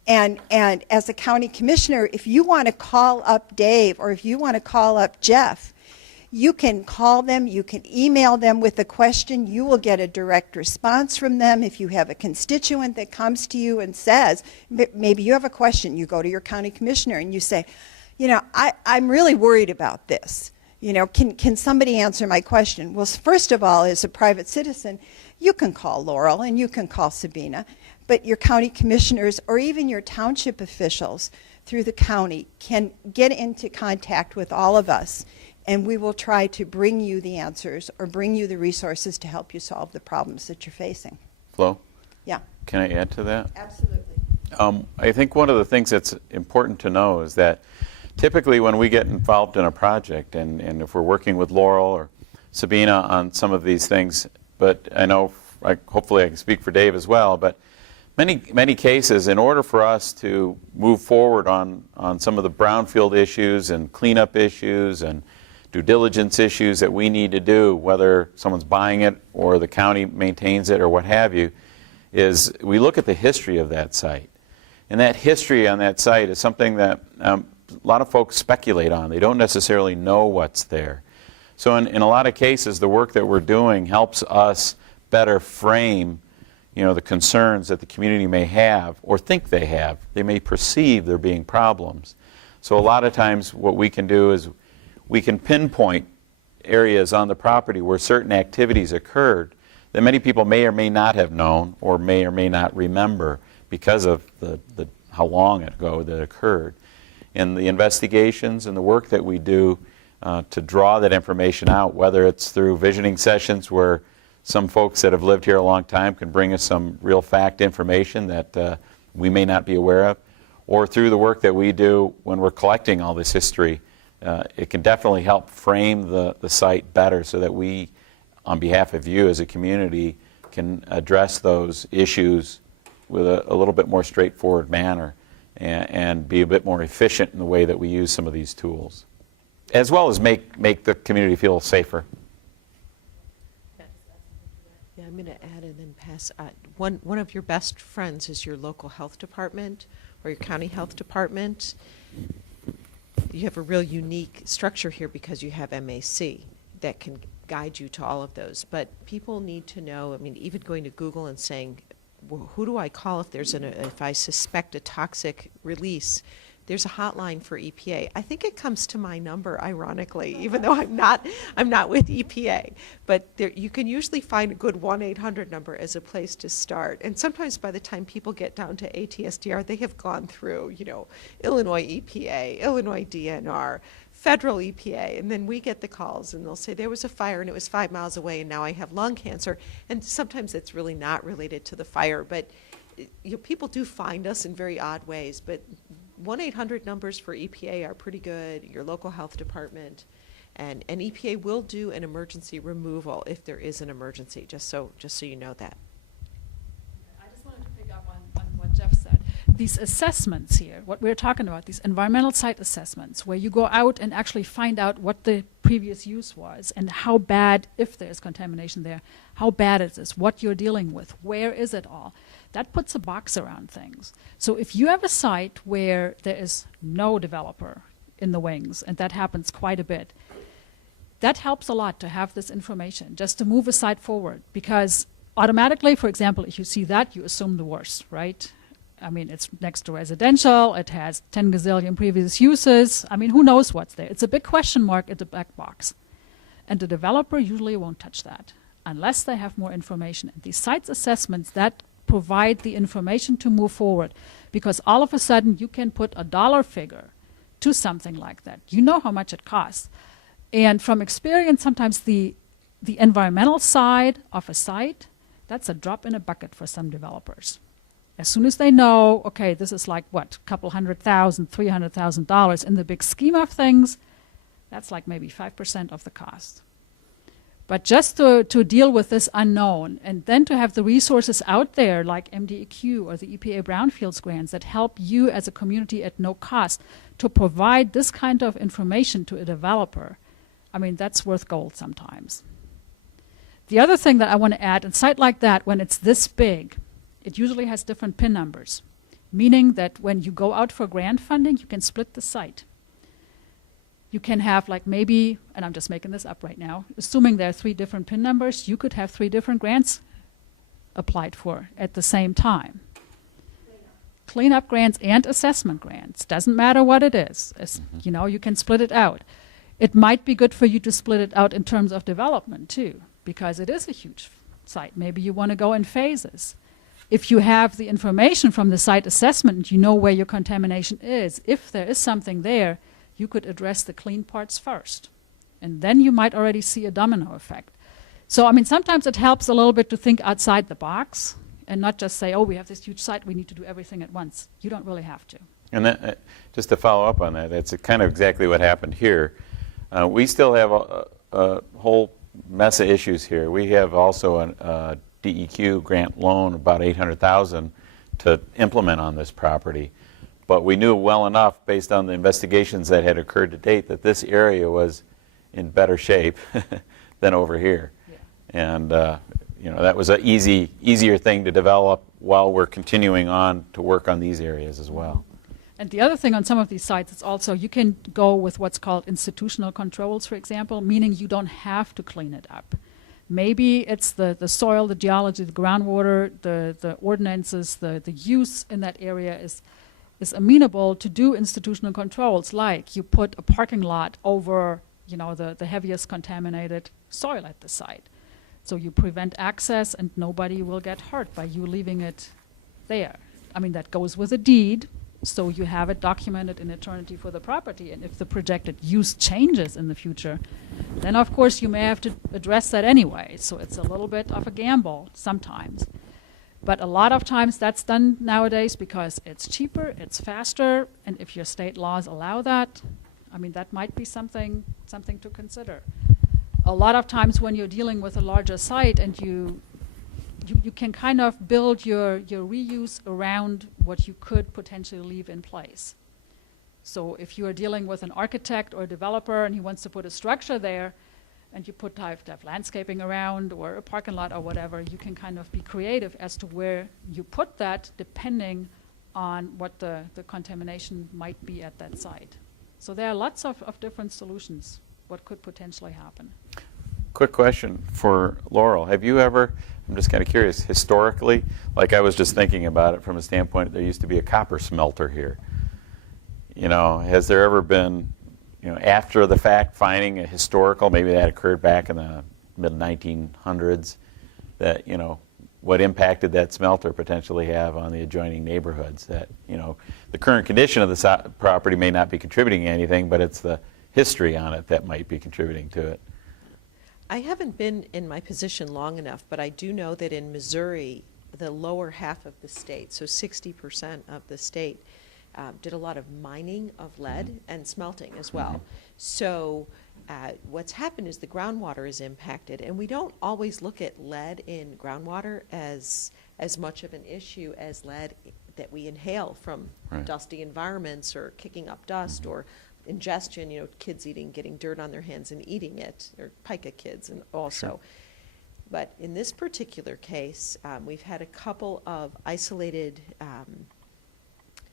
And as a county commissioner, if you want to call up Dave or if you want to call up Jeff, you can call them, you can email them with a question, you will get a direct response from them. If you have a constituent that comes to you and says, maybe you have a question, you go to your county commissioner and you say, you know, I'm really worried about this. You know, can somebody answer my question? Well, first of all, as a private citizen, you can call Laurel and you can call Sabina, but your county commissioners or even your township officials through the county can get into contact with all of us, and we will try to bring you the answers or bring you the resources to help you solve the problems that you're facing. Flo? Yeah. Can I add to that? Absolutely. I think one of the things that's important to know is that typically when we get involved in a project, and if we're working with Laurel or Sabina on some of these things, but I know hopefully I can speak for Dave as well, but many cases, in order for us to move forward on some of the brownfield issues and cleanup issues and due diligence issues that we need to do, whether someone's buying it or the county maintains it or what have you, is we look at the history of that site. And that history on that site is something that a lot of folks speculate on. They don't necessarily know what's there. So in a lot of cases, the work that we're doing helps us better frame, the concerns that the community may have or think they have. They may perceive there being problems. So a lot of times what we can do is we can pinpoint areas on the property where certain activities occurred that many people may or may not have known or may not remember because of how long ago that occurred. And the investigations and the work that we do to draw that information out, whether it's through visioning sessions where some folks that have lived here a long time can bring us some real fact information that we may not be aware of, or through the work that we do when we're collecting all this history, it can definitely help frame the site better so that we, on behalf of you as a community, can address those issues with a little bit more straightforward manner and be a bit more efficient in the way that we use some of these tools, as well as make the community feel safer. Yeah, I'm going to add and then pass. One of your best friends is your local health department or your county health department. You have a real unique structure here because you have MAC that can guide you to all of those. But people need to know, even going to Google and saying, well, who do I call if I suspect a toxic release? There's a hotline for EPA. I think it comes to my number, ironically, even though I'm not with EPA. But you can usually find a good 1-800 number as a place to start. And sometimes by the time people get down to ATSDR, they have gone through, Illinois EPA, Illinois DNR, federal EPA, and then we get the calls and they'll say there was a fire and it was 5 miles away and now I have lung cancer. And sometimes it's really not related to the fire, but people do find us in very odd ways. But 1-800 numbers for EPA are pretty good, your local health department, and EPA will do an emergency removal if there is an emergency, just so you know that. I just wanted to pick up on what Jeff said. These assessments here, what we're talking about, these environmental site assessments, where you go out and actually find out what the previous use was and how bad, if there's contamination there, how bad it is, what you're dealing with, where is it all. That puts a box around things. So if you have a site where there is no developer in the wings, and that happens quite a bit, that helps a lot to have this information, just to move a site forward. Because automatically, for example, if you see that, you assume the worst, right? It's next to residential, it has 10 gazillion previous uses. Who knows what's there? It's a big question mark at the black box. And the developer usually won't touch that unless they have more information. And these sites assessments, that provide the information to move forward, because all of a sudden you can put a dollar figure to something like that. You know how much it costs. And from experience, sometimes the environmental side of a site, that's a drop in a bucket for some developers. As soon as they know, okay, this is like what, a couple $100,000, $300,000 in the big scheme of things, that's like maybe 5% of the cost. But just to deal with this unknown, and then to have the resources out there like MDEQ or the EPA Brownfields grants that help you as a community at no cost to provide this kind of information to a developer, that's worth gold sometimes. The other thing that I want to add, a site like that, when it's this big, it usually has different PIN numbers, meaning that when you go out for grant funding, you can split the site. You can have maybe, and I'm just making this up right now, assuming there are 3 different PIN numbers, you could have 3 different grants applied for at the same time. Cleanup grants and assessment grants. Doesn't matter what it is. You can split it out. It might be good for you to split it out in terms of development too, because it is a huge site. Maybe you want to go in phases. If you have the information from the site assessment, you know where your contamination is. If there is something there, you could address the clean parts first. And then you might already see a domino effect. So, sometimes it helps a little bit to think outside the box and not just say, oh, we have this huge site, we need to do everything at once. You don't really have to. And that, just to follow up on that, that's kind of exactly what happened here. We still have a whole mess of issues here. We have also a DEQ grant loan, about $800,000, to implement on this property. But we knew well enough, based on the investigations that had occurred to date, that this area was in better shape than over here. Yeah. And that was an easier thing to develop while we're continuing on to work on these areas as well. And the other thing on some of these sites is also you can go with what's called institutional controls, for example, meaning you don't have to clean it up. Maybe it's the soil, the geology, the groundwater, the ordinances, the use in that area is amenable to do institutional controls, like you put a parking lot over the heaviest contaminated soil at the site. So you prevent access and nobody will get hurt by you leaving it there. I mean, that goes with a deed, so you have it documented in eternity for the property. And if the projected use changes in the future, then of course you may have to address that anyway. So it's a little bit of a gamble sometimes. But a lot of times that's done nowadays because it's cheaper, it's faster, and if your state laws allow that, I mean, that might be something to consider. A lot of times when you're dealing with a larger site and you can kind of build your reuse around what you could potentially leave in place. So if you are dealing with an architect or a developer and he wants to put a structure there, and you have to have landscaping around or a parking lot or whatever, you can kind of be creative as to where you put that depending on what the contamination might be at that site. So there are lots of different solutions what could potentially happen. Quick question for Laurel. Have you ever, I'm just kind of curious, historically, like I was just thinking about it from a standpoint, there used to be a copper smelter here. Has there ever been, after the fact, finding a historical, maybe that occurred back in the mid-1900s, that, what impact did that smelter potentially have on the adjoining neighborhoods? That, the current condition of the property may not be contributing anything, but it's the history on it that might be contributing to it. I haven't been in my position long enough, but I do know that in Missouri, the lower half of the state, so 60% of the state, did a lot of mining of lead and smelting as well. So what's happened is the groundwater is impacted, and we don't always look at lead in groundwater as much of an issue as lead that we inhale from dusty environments or kicking up dust or ingestion, kids getting dirt on their hands and eating it, or pica kids and also. Sure. But in this particular case, we've had a couple of isolated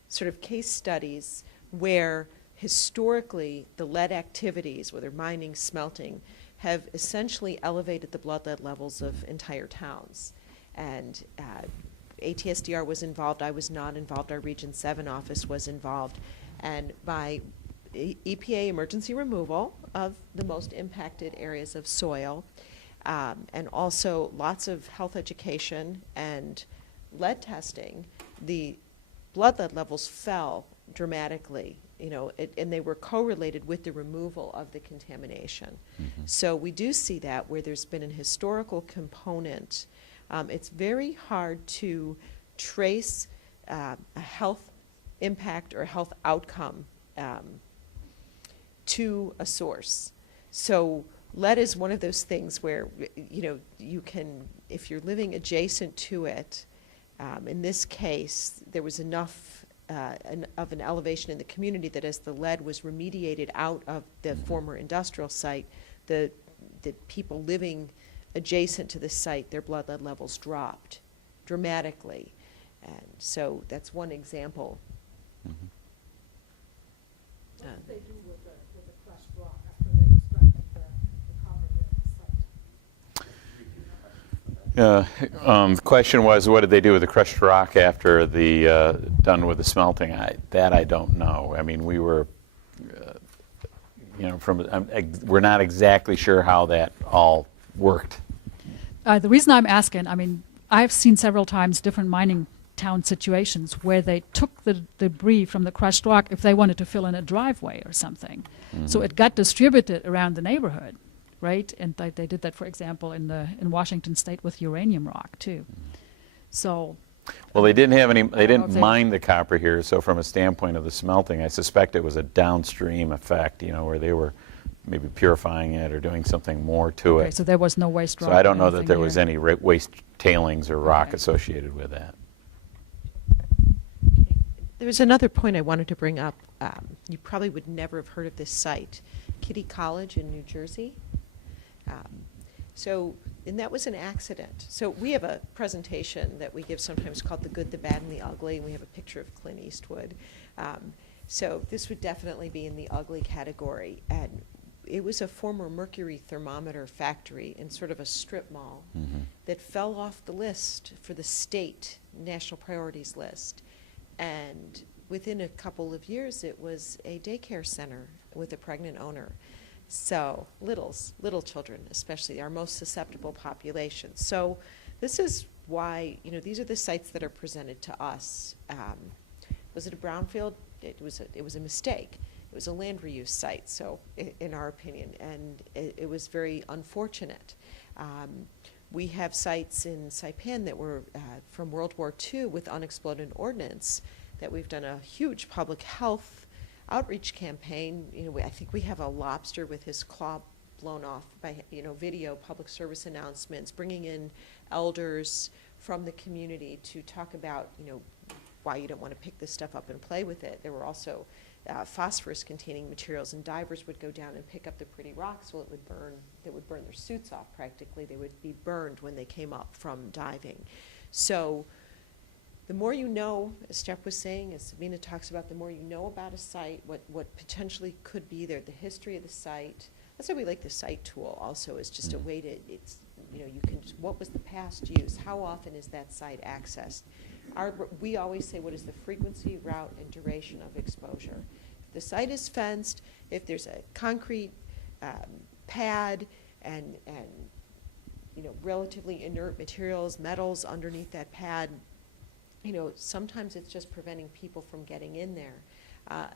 sort of case studies where historically the lead activities, whether mining, smelting, have essentially elevated the blood lead levels of entire towns. And ATSDR was involved. I was not involved. Our Region 7 office was involved. And by EPA emergency removal of the most impacted areas of soil, and also lots of health education and lead testing, the blood lead levels fell dramatically, and they were correlated with the removal of the contamination. Mm-hmm. So we do see that where there's been an historical component. It's very hard to trace a health impact or health outcome to a source. So lead is one of those things where, you can, if you're living adjacent to it, in this case, there was enough of an elevation in the community that as the lead was remediated out of the former industrial site, the people living adjacent to the site, their blood lead levels dropped dramatically. And so that's one example. Mm-hmm. What they do with the crushed rock after they extracted the copper here at the site? The question was, what did they do with the crushed rock after the done with the smelting? I don't know. I mean, we were, we're not exactly sure how that all worked. The reason I'm asking, I've seen several times different mining town situations where they took the debris from the crushed rock if they wanted to fill in a driveway or something. Mm-hmm. So it got distributed around the neighborhood, right? And they did that, for example, in Washington State with uranium rock too. So. Well, they didn't mine the copper here, so from a standpoint of the smelting, I suspect it was a downstream effect, where they were maybe purifying it or doing something more to it. So there was no waste rock. So I don't know that there was any waste tailings or rock associated with that. There's another point I wanted to bring up. You probably would never have heard of this site, Kitty College in New Jersey. And that was an accident. So we have a presentation that we give sometimes called The Good, the Bad, and the Ugly, and we have a picture of Clint Eastwood. So this would definitely be in the ugly category. And it was a former mercury thermometer factory in sort of a strip mall that fell off the list for the state national priorities list. And within a couple of years, it was a daycare center with a pregnant owner. So little children, especially our most susceptible population. So this is why, these are the sites that are presented to us. Was it a brownfield? It was a mistake. It was a land reuse site, so in our opinion, and it was very unfortunate. We have sites in Saipan that were from World War II with unexploded ordnance that we've done a huge public health outreach campaign. I think we have a lobster with his claw blown off by video, public service announcements, bringing in elders from the community to talk about why you don't want to pick this stuff up and play with it. There were also phosphorus-containing materials, and divers would go down and pick up the pretty rocks. Well, it would burn their suits off practically. They would be burned when they came up from diving. So the more you know, as Jeff was saying, as Sabina talks about, the more you know about a site, what potentially could be there, the history of the site. That's why we like the site tool also, is just a way to, you can just, what was the past use? How often is that site accessed? We always say, what is the frequency, route, and duration of exposure? If the site is fenced, if there's a concrete pad and relatively inert materials, metals underneath that pad, sometimes it's just preventing people from getting in there.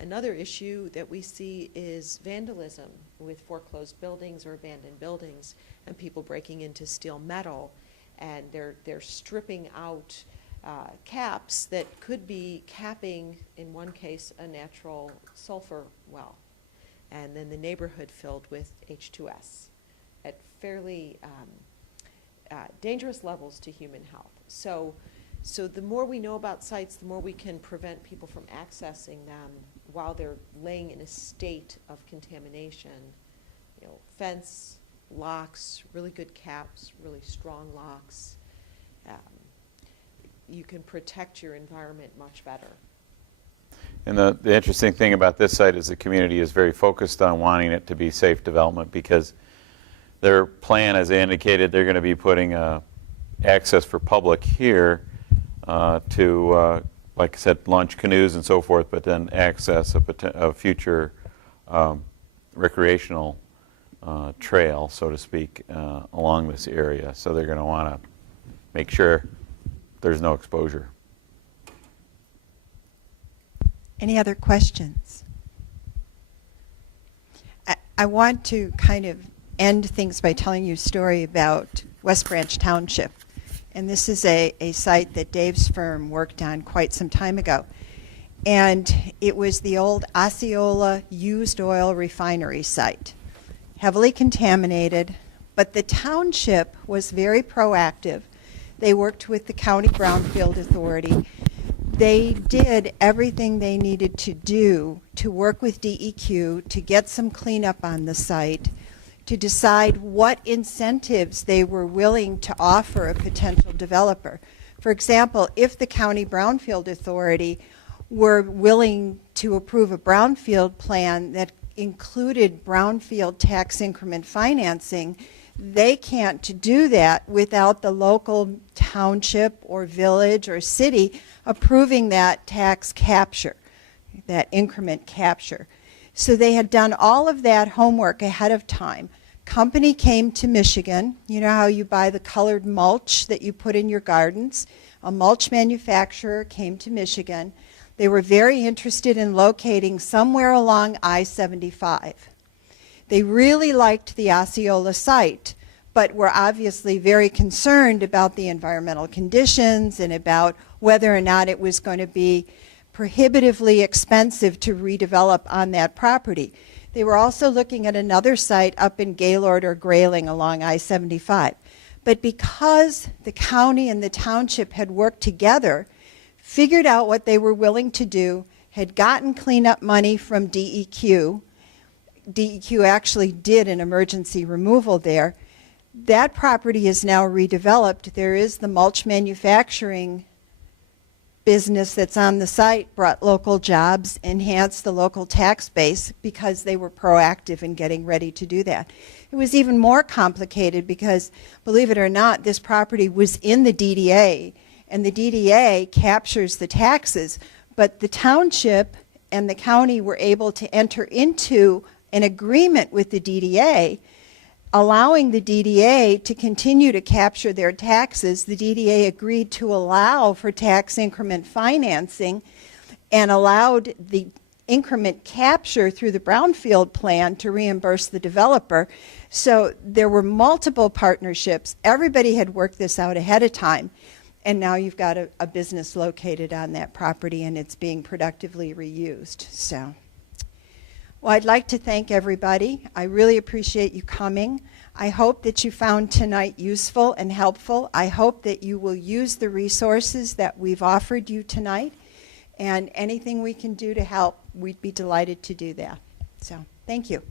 Another issue that we see is vandalism with foreclosed buildings or abandoned buildings and people breaking into steel metal, and they're stripping out caps that could be capping, in one case, a natural sulfur well, and then the neighborhood filled with H2S at fairly dangerous levels to human health. So the more we know about sites, the more we can prevent people from accessing them while they're laying in a state of contamination. Fence, locks, really good caps, really strong locks. You can protect your environment much better. And the interesting thing about this site is the community is very focused on wanting it to be safe development, because their plan, as they indicated, they're going to be putting access for public here to, like I said, launch canoes and so forth, but then access a future recreational trail, so to speak, along this area. So they're going to want to make sure there's no exposure. Any other questions? I want to kind of end things by telling you a story about West Branch Township. And this is a site that Dave's firm worked on quite some time ago. And it was the old Osceola used oil refinery site, heavily contaminated, but the township was very proactive. They worked with the County Brownfield Authority. They did everything they needed to do to work with DEQ to get some cleanup on the site, to decide what incentives they were willing to offer a potential developer. For example, if the County Brownfield Authority were willing to approve a brownfield plan that included brownfield tax increment financing, they can't do that without the local township or village or city approving that tax capture, that increment capture. So they had done all of that homework ahead of time. Company came to Michigan. You know how you buy the colored mulch that you put in your gardens? A mulch manufacturer came to Michigan. They were very interested in locating somewhere along I-75. They really liked the Osceola site, but were obviously very concerned about the environmental conditions and about whether or not it was going to be prohibitively expensive to redevelop on that property. They were also looking at another site up in Gaylord or Grayling along I-75. But because the county and the township had worked together figured out what they were willing to do, had gotten cleanup money from DEQ. DEQ actually did an emergency removal there. That property is now redeveloped. There is the mulch manufacturing business that's on the site, brought local jobs, enhanced the local tax base because they were proactive in getting ready to do that. It was even more complicated because, believe it or not, this property was in the DDA, and the DDA captures the taxes, but the township and the county were able to enter into an agreement with the DDA, allowing the DDA to continue to capture their taxes. The DDA agreed to allow for tax increment financing and allowed the increment capture through the Brownfield plan to reimburse the developer. So there were multiple partnerships. Everybody had worked this out ahead of time. And now you've got a business located on that property, and it's being productively reused. So, well, I'd like to thank everybody. I really appreciate you coming. I hope that you found tonight useful and helpful. I hope that you will use the resources that we've offered you tonight. And anything we can do to help, we'd be delighted to do that. So, thank you.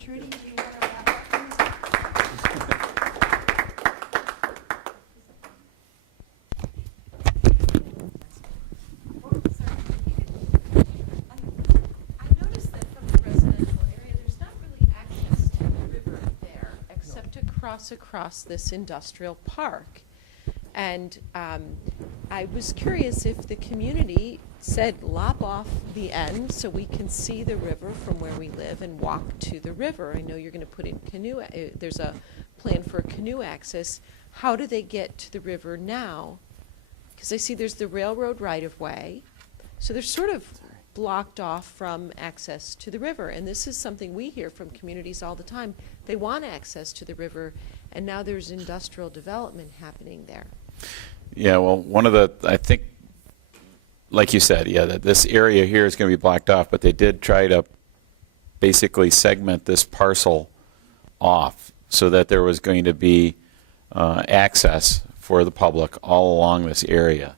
Trudy, do you want to wrap up, please? I noticed that from the residential area, there's not really access to the river there, except to cross across this industrial park. And I was curious if the community said lop off the end so we can see the river from where we live and walk to the river. I know you're going to put in canoe, there's a plan for canoe access. How do they get to the river now? Because I see there's the railroad right-of-way. So they're sort of blocked off from access to the river. And this is something we hear from communities all the time. They want access to the river, and now there's industrial development happening there. Yeah, well, one of the, I think, like you said, yeah, that this area here is going to be blocked off, but they did try to basically segment this parcel off so that there was going to be access for the public all along this area.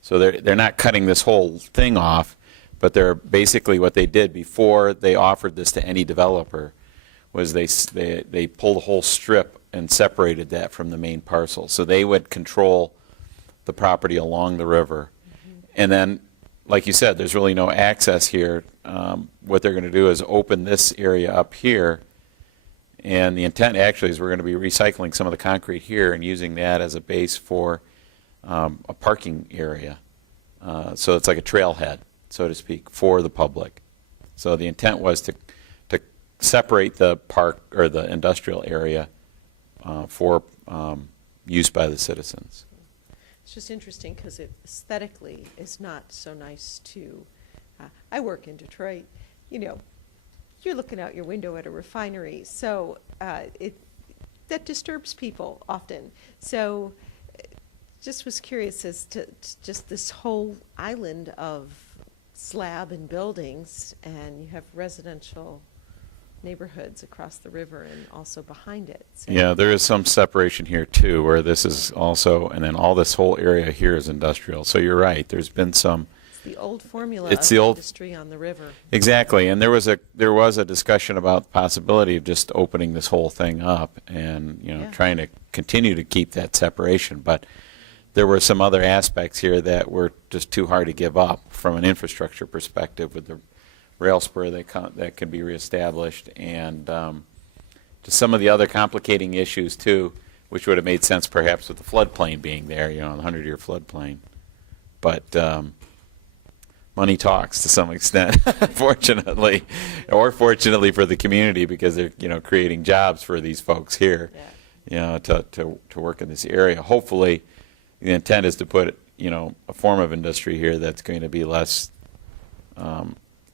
So they're not cutting this whole thing off, but they're basically what they did before they offered this to any developer was they pulled a whole strip and separated that from the main parcel. So they would control the property along the river. And then, like you said, there's really no access here. What they're going to do is open this area up here. And the intent actually is we're going to be recycling some of the concrete here and using that as a base for a parking area. So it's like a trailhead, so to speak, for the public. So the intent was to separate the park or the industrial area for use by the citizens. It's just interesting because it aesthetically is not so nice to, I work in Detroit, you know, you're looking out your window at a refinery, so that disturbs people often. So just was curious as to just this whole island of slab and buildings, and you have residential neighborhoods across the river and also behind it. So Yeah, there is some separation here too, where this is also, and then all this whole area here is industrial. So you're right. There's been some. it's the old formula It's of the old- industry on the river. Exactly, and there was a discussion about the possibility of just opening this whole thing up and Yeah. trying to continue to keep that separation. But there were some other aspects here that were just too hard to give up from an infrastructure perspective with the rail spur that can be reestablished, and just some of the other complicating issues too, which would have made sense perhaps with the floodplain being there, the 100-year floodplain. But money talks to some extent, fortunately, or fortunately for the community, because they're creating jobs for these folks here, to work in this area. Hopefully, the intent is to put a form of industry here that's going to be less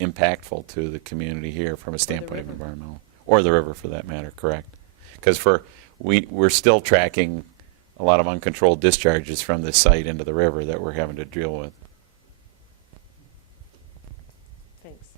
impactful to the community here from a standpoint of environmental, or the river for that matter, correct? Because we're still tracking a lot of uncontrolled discharges from this site into the river that we're having to deal with. Thanks.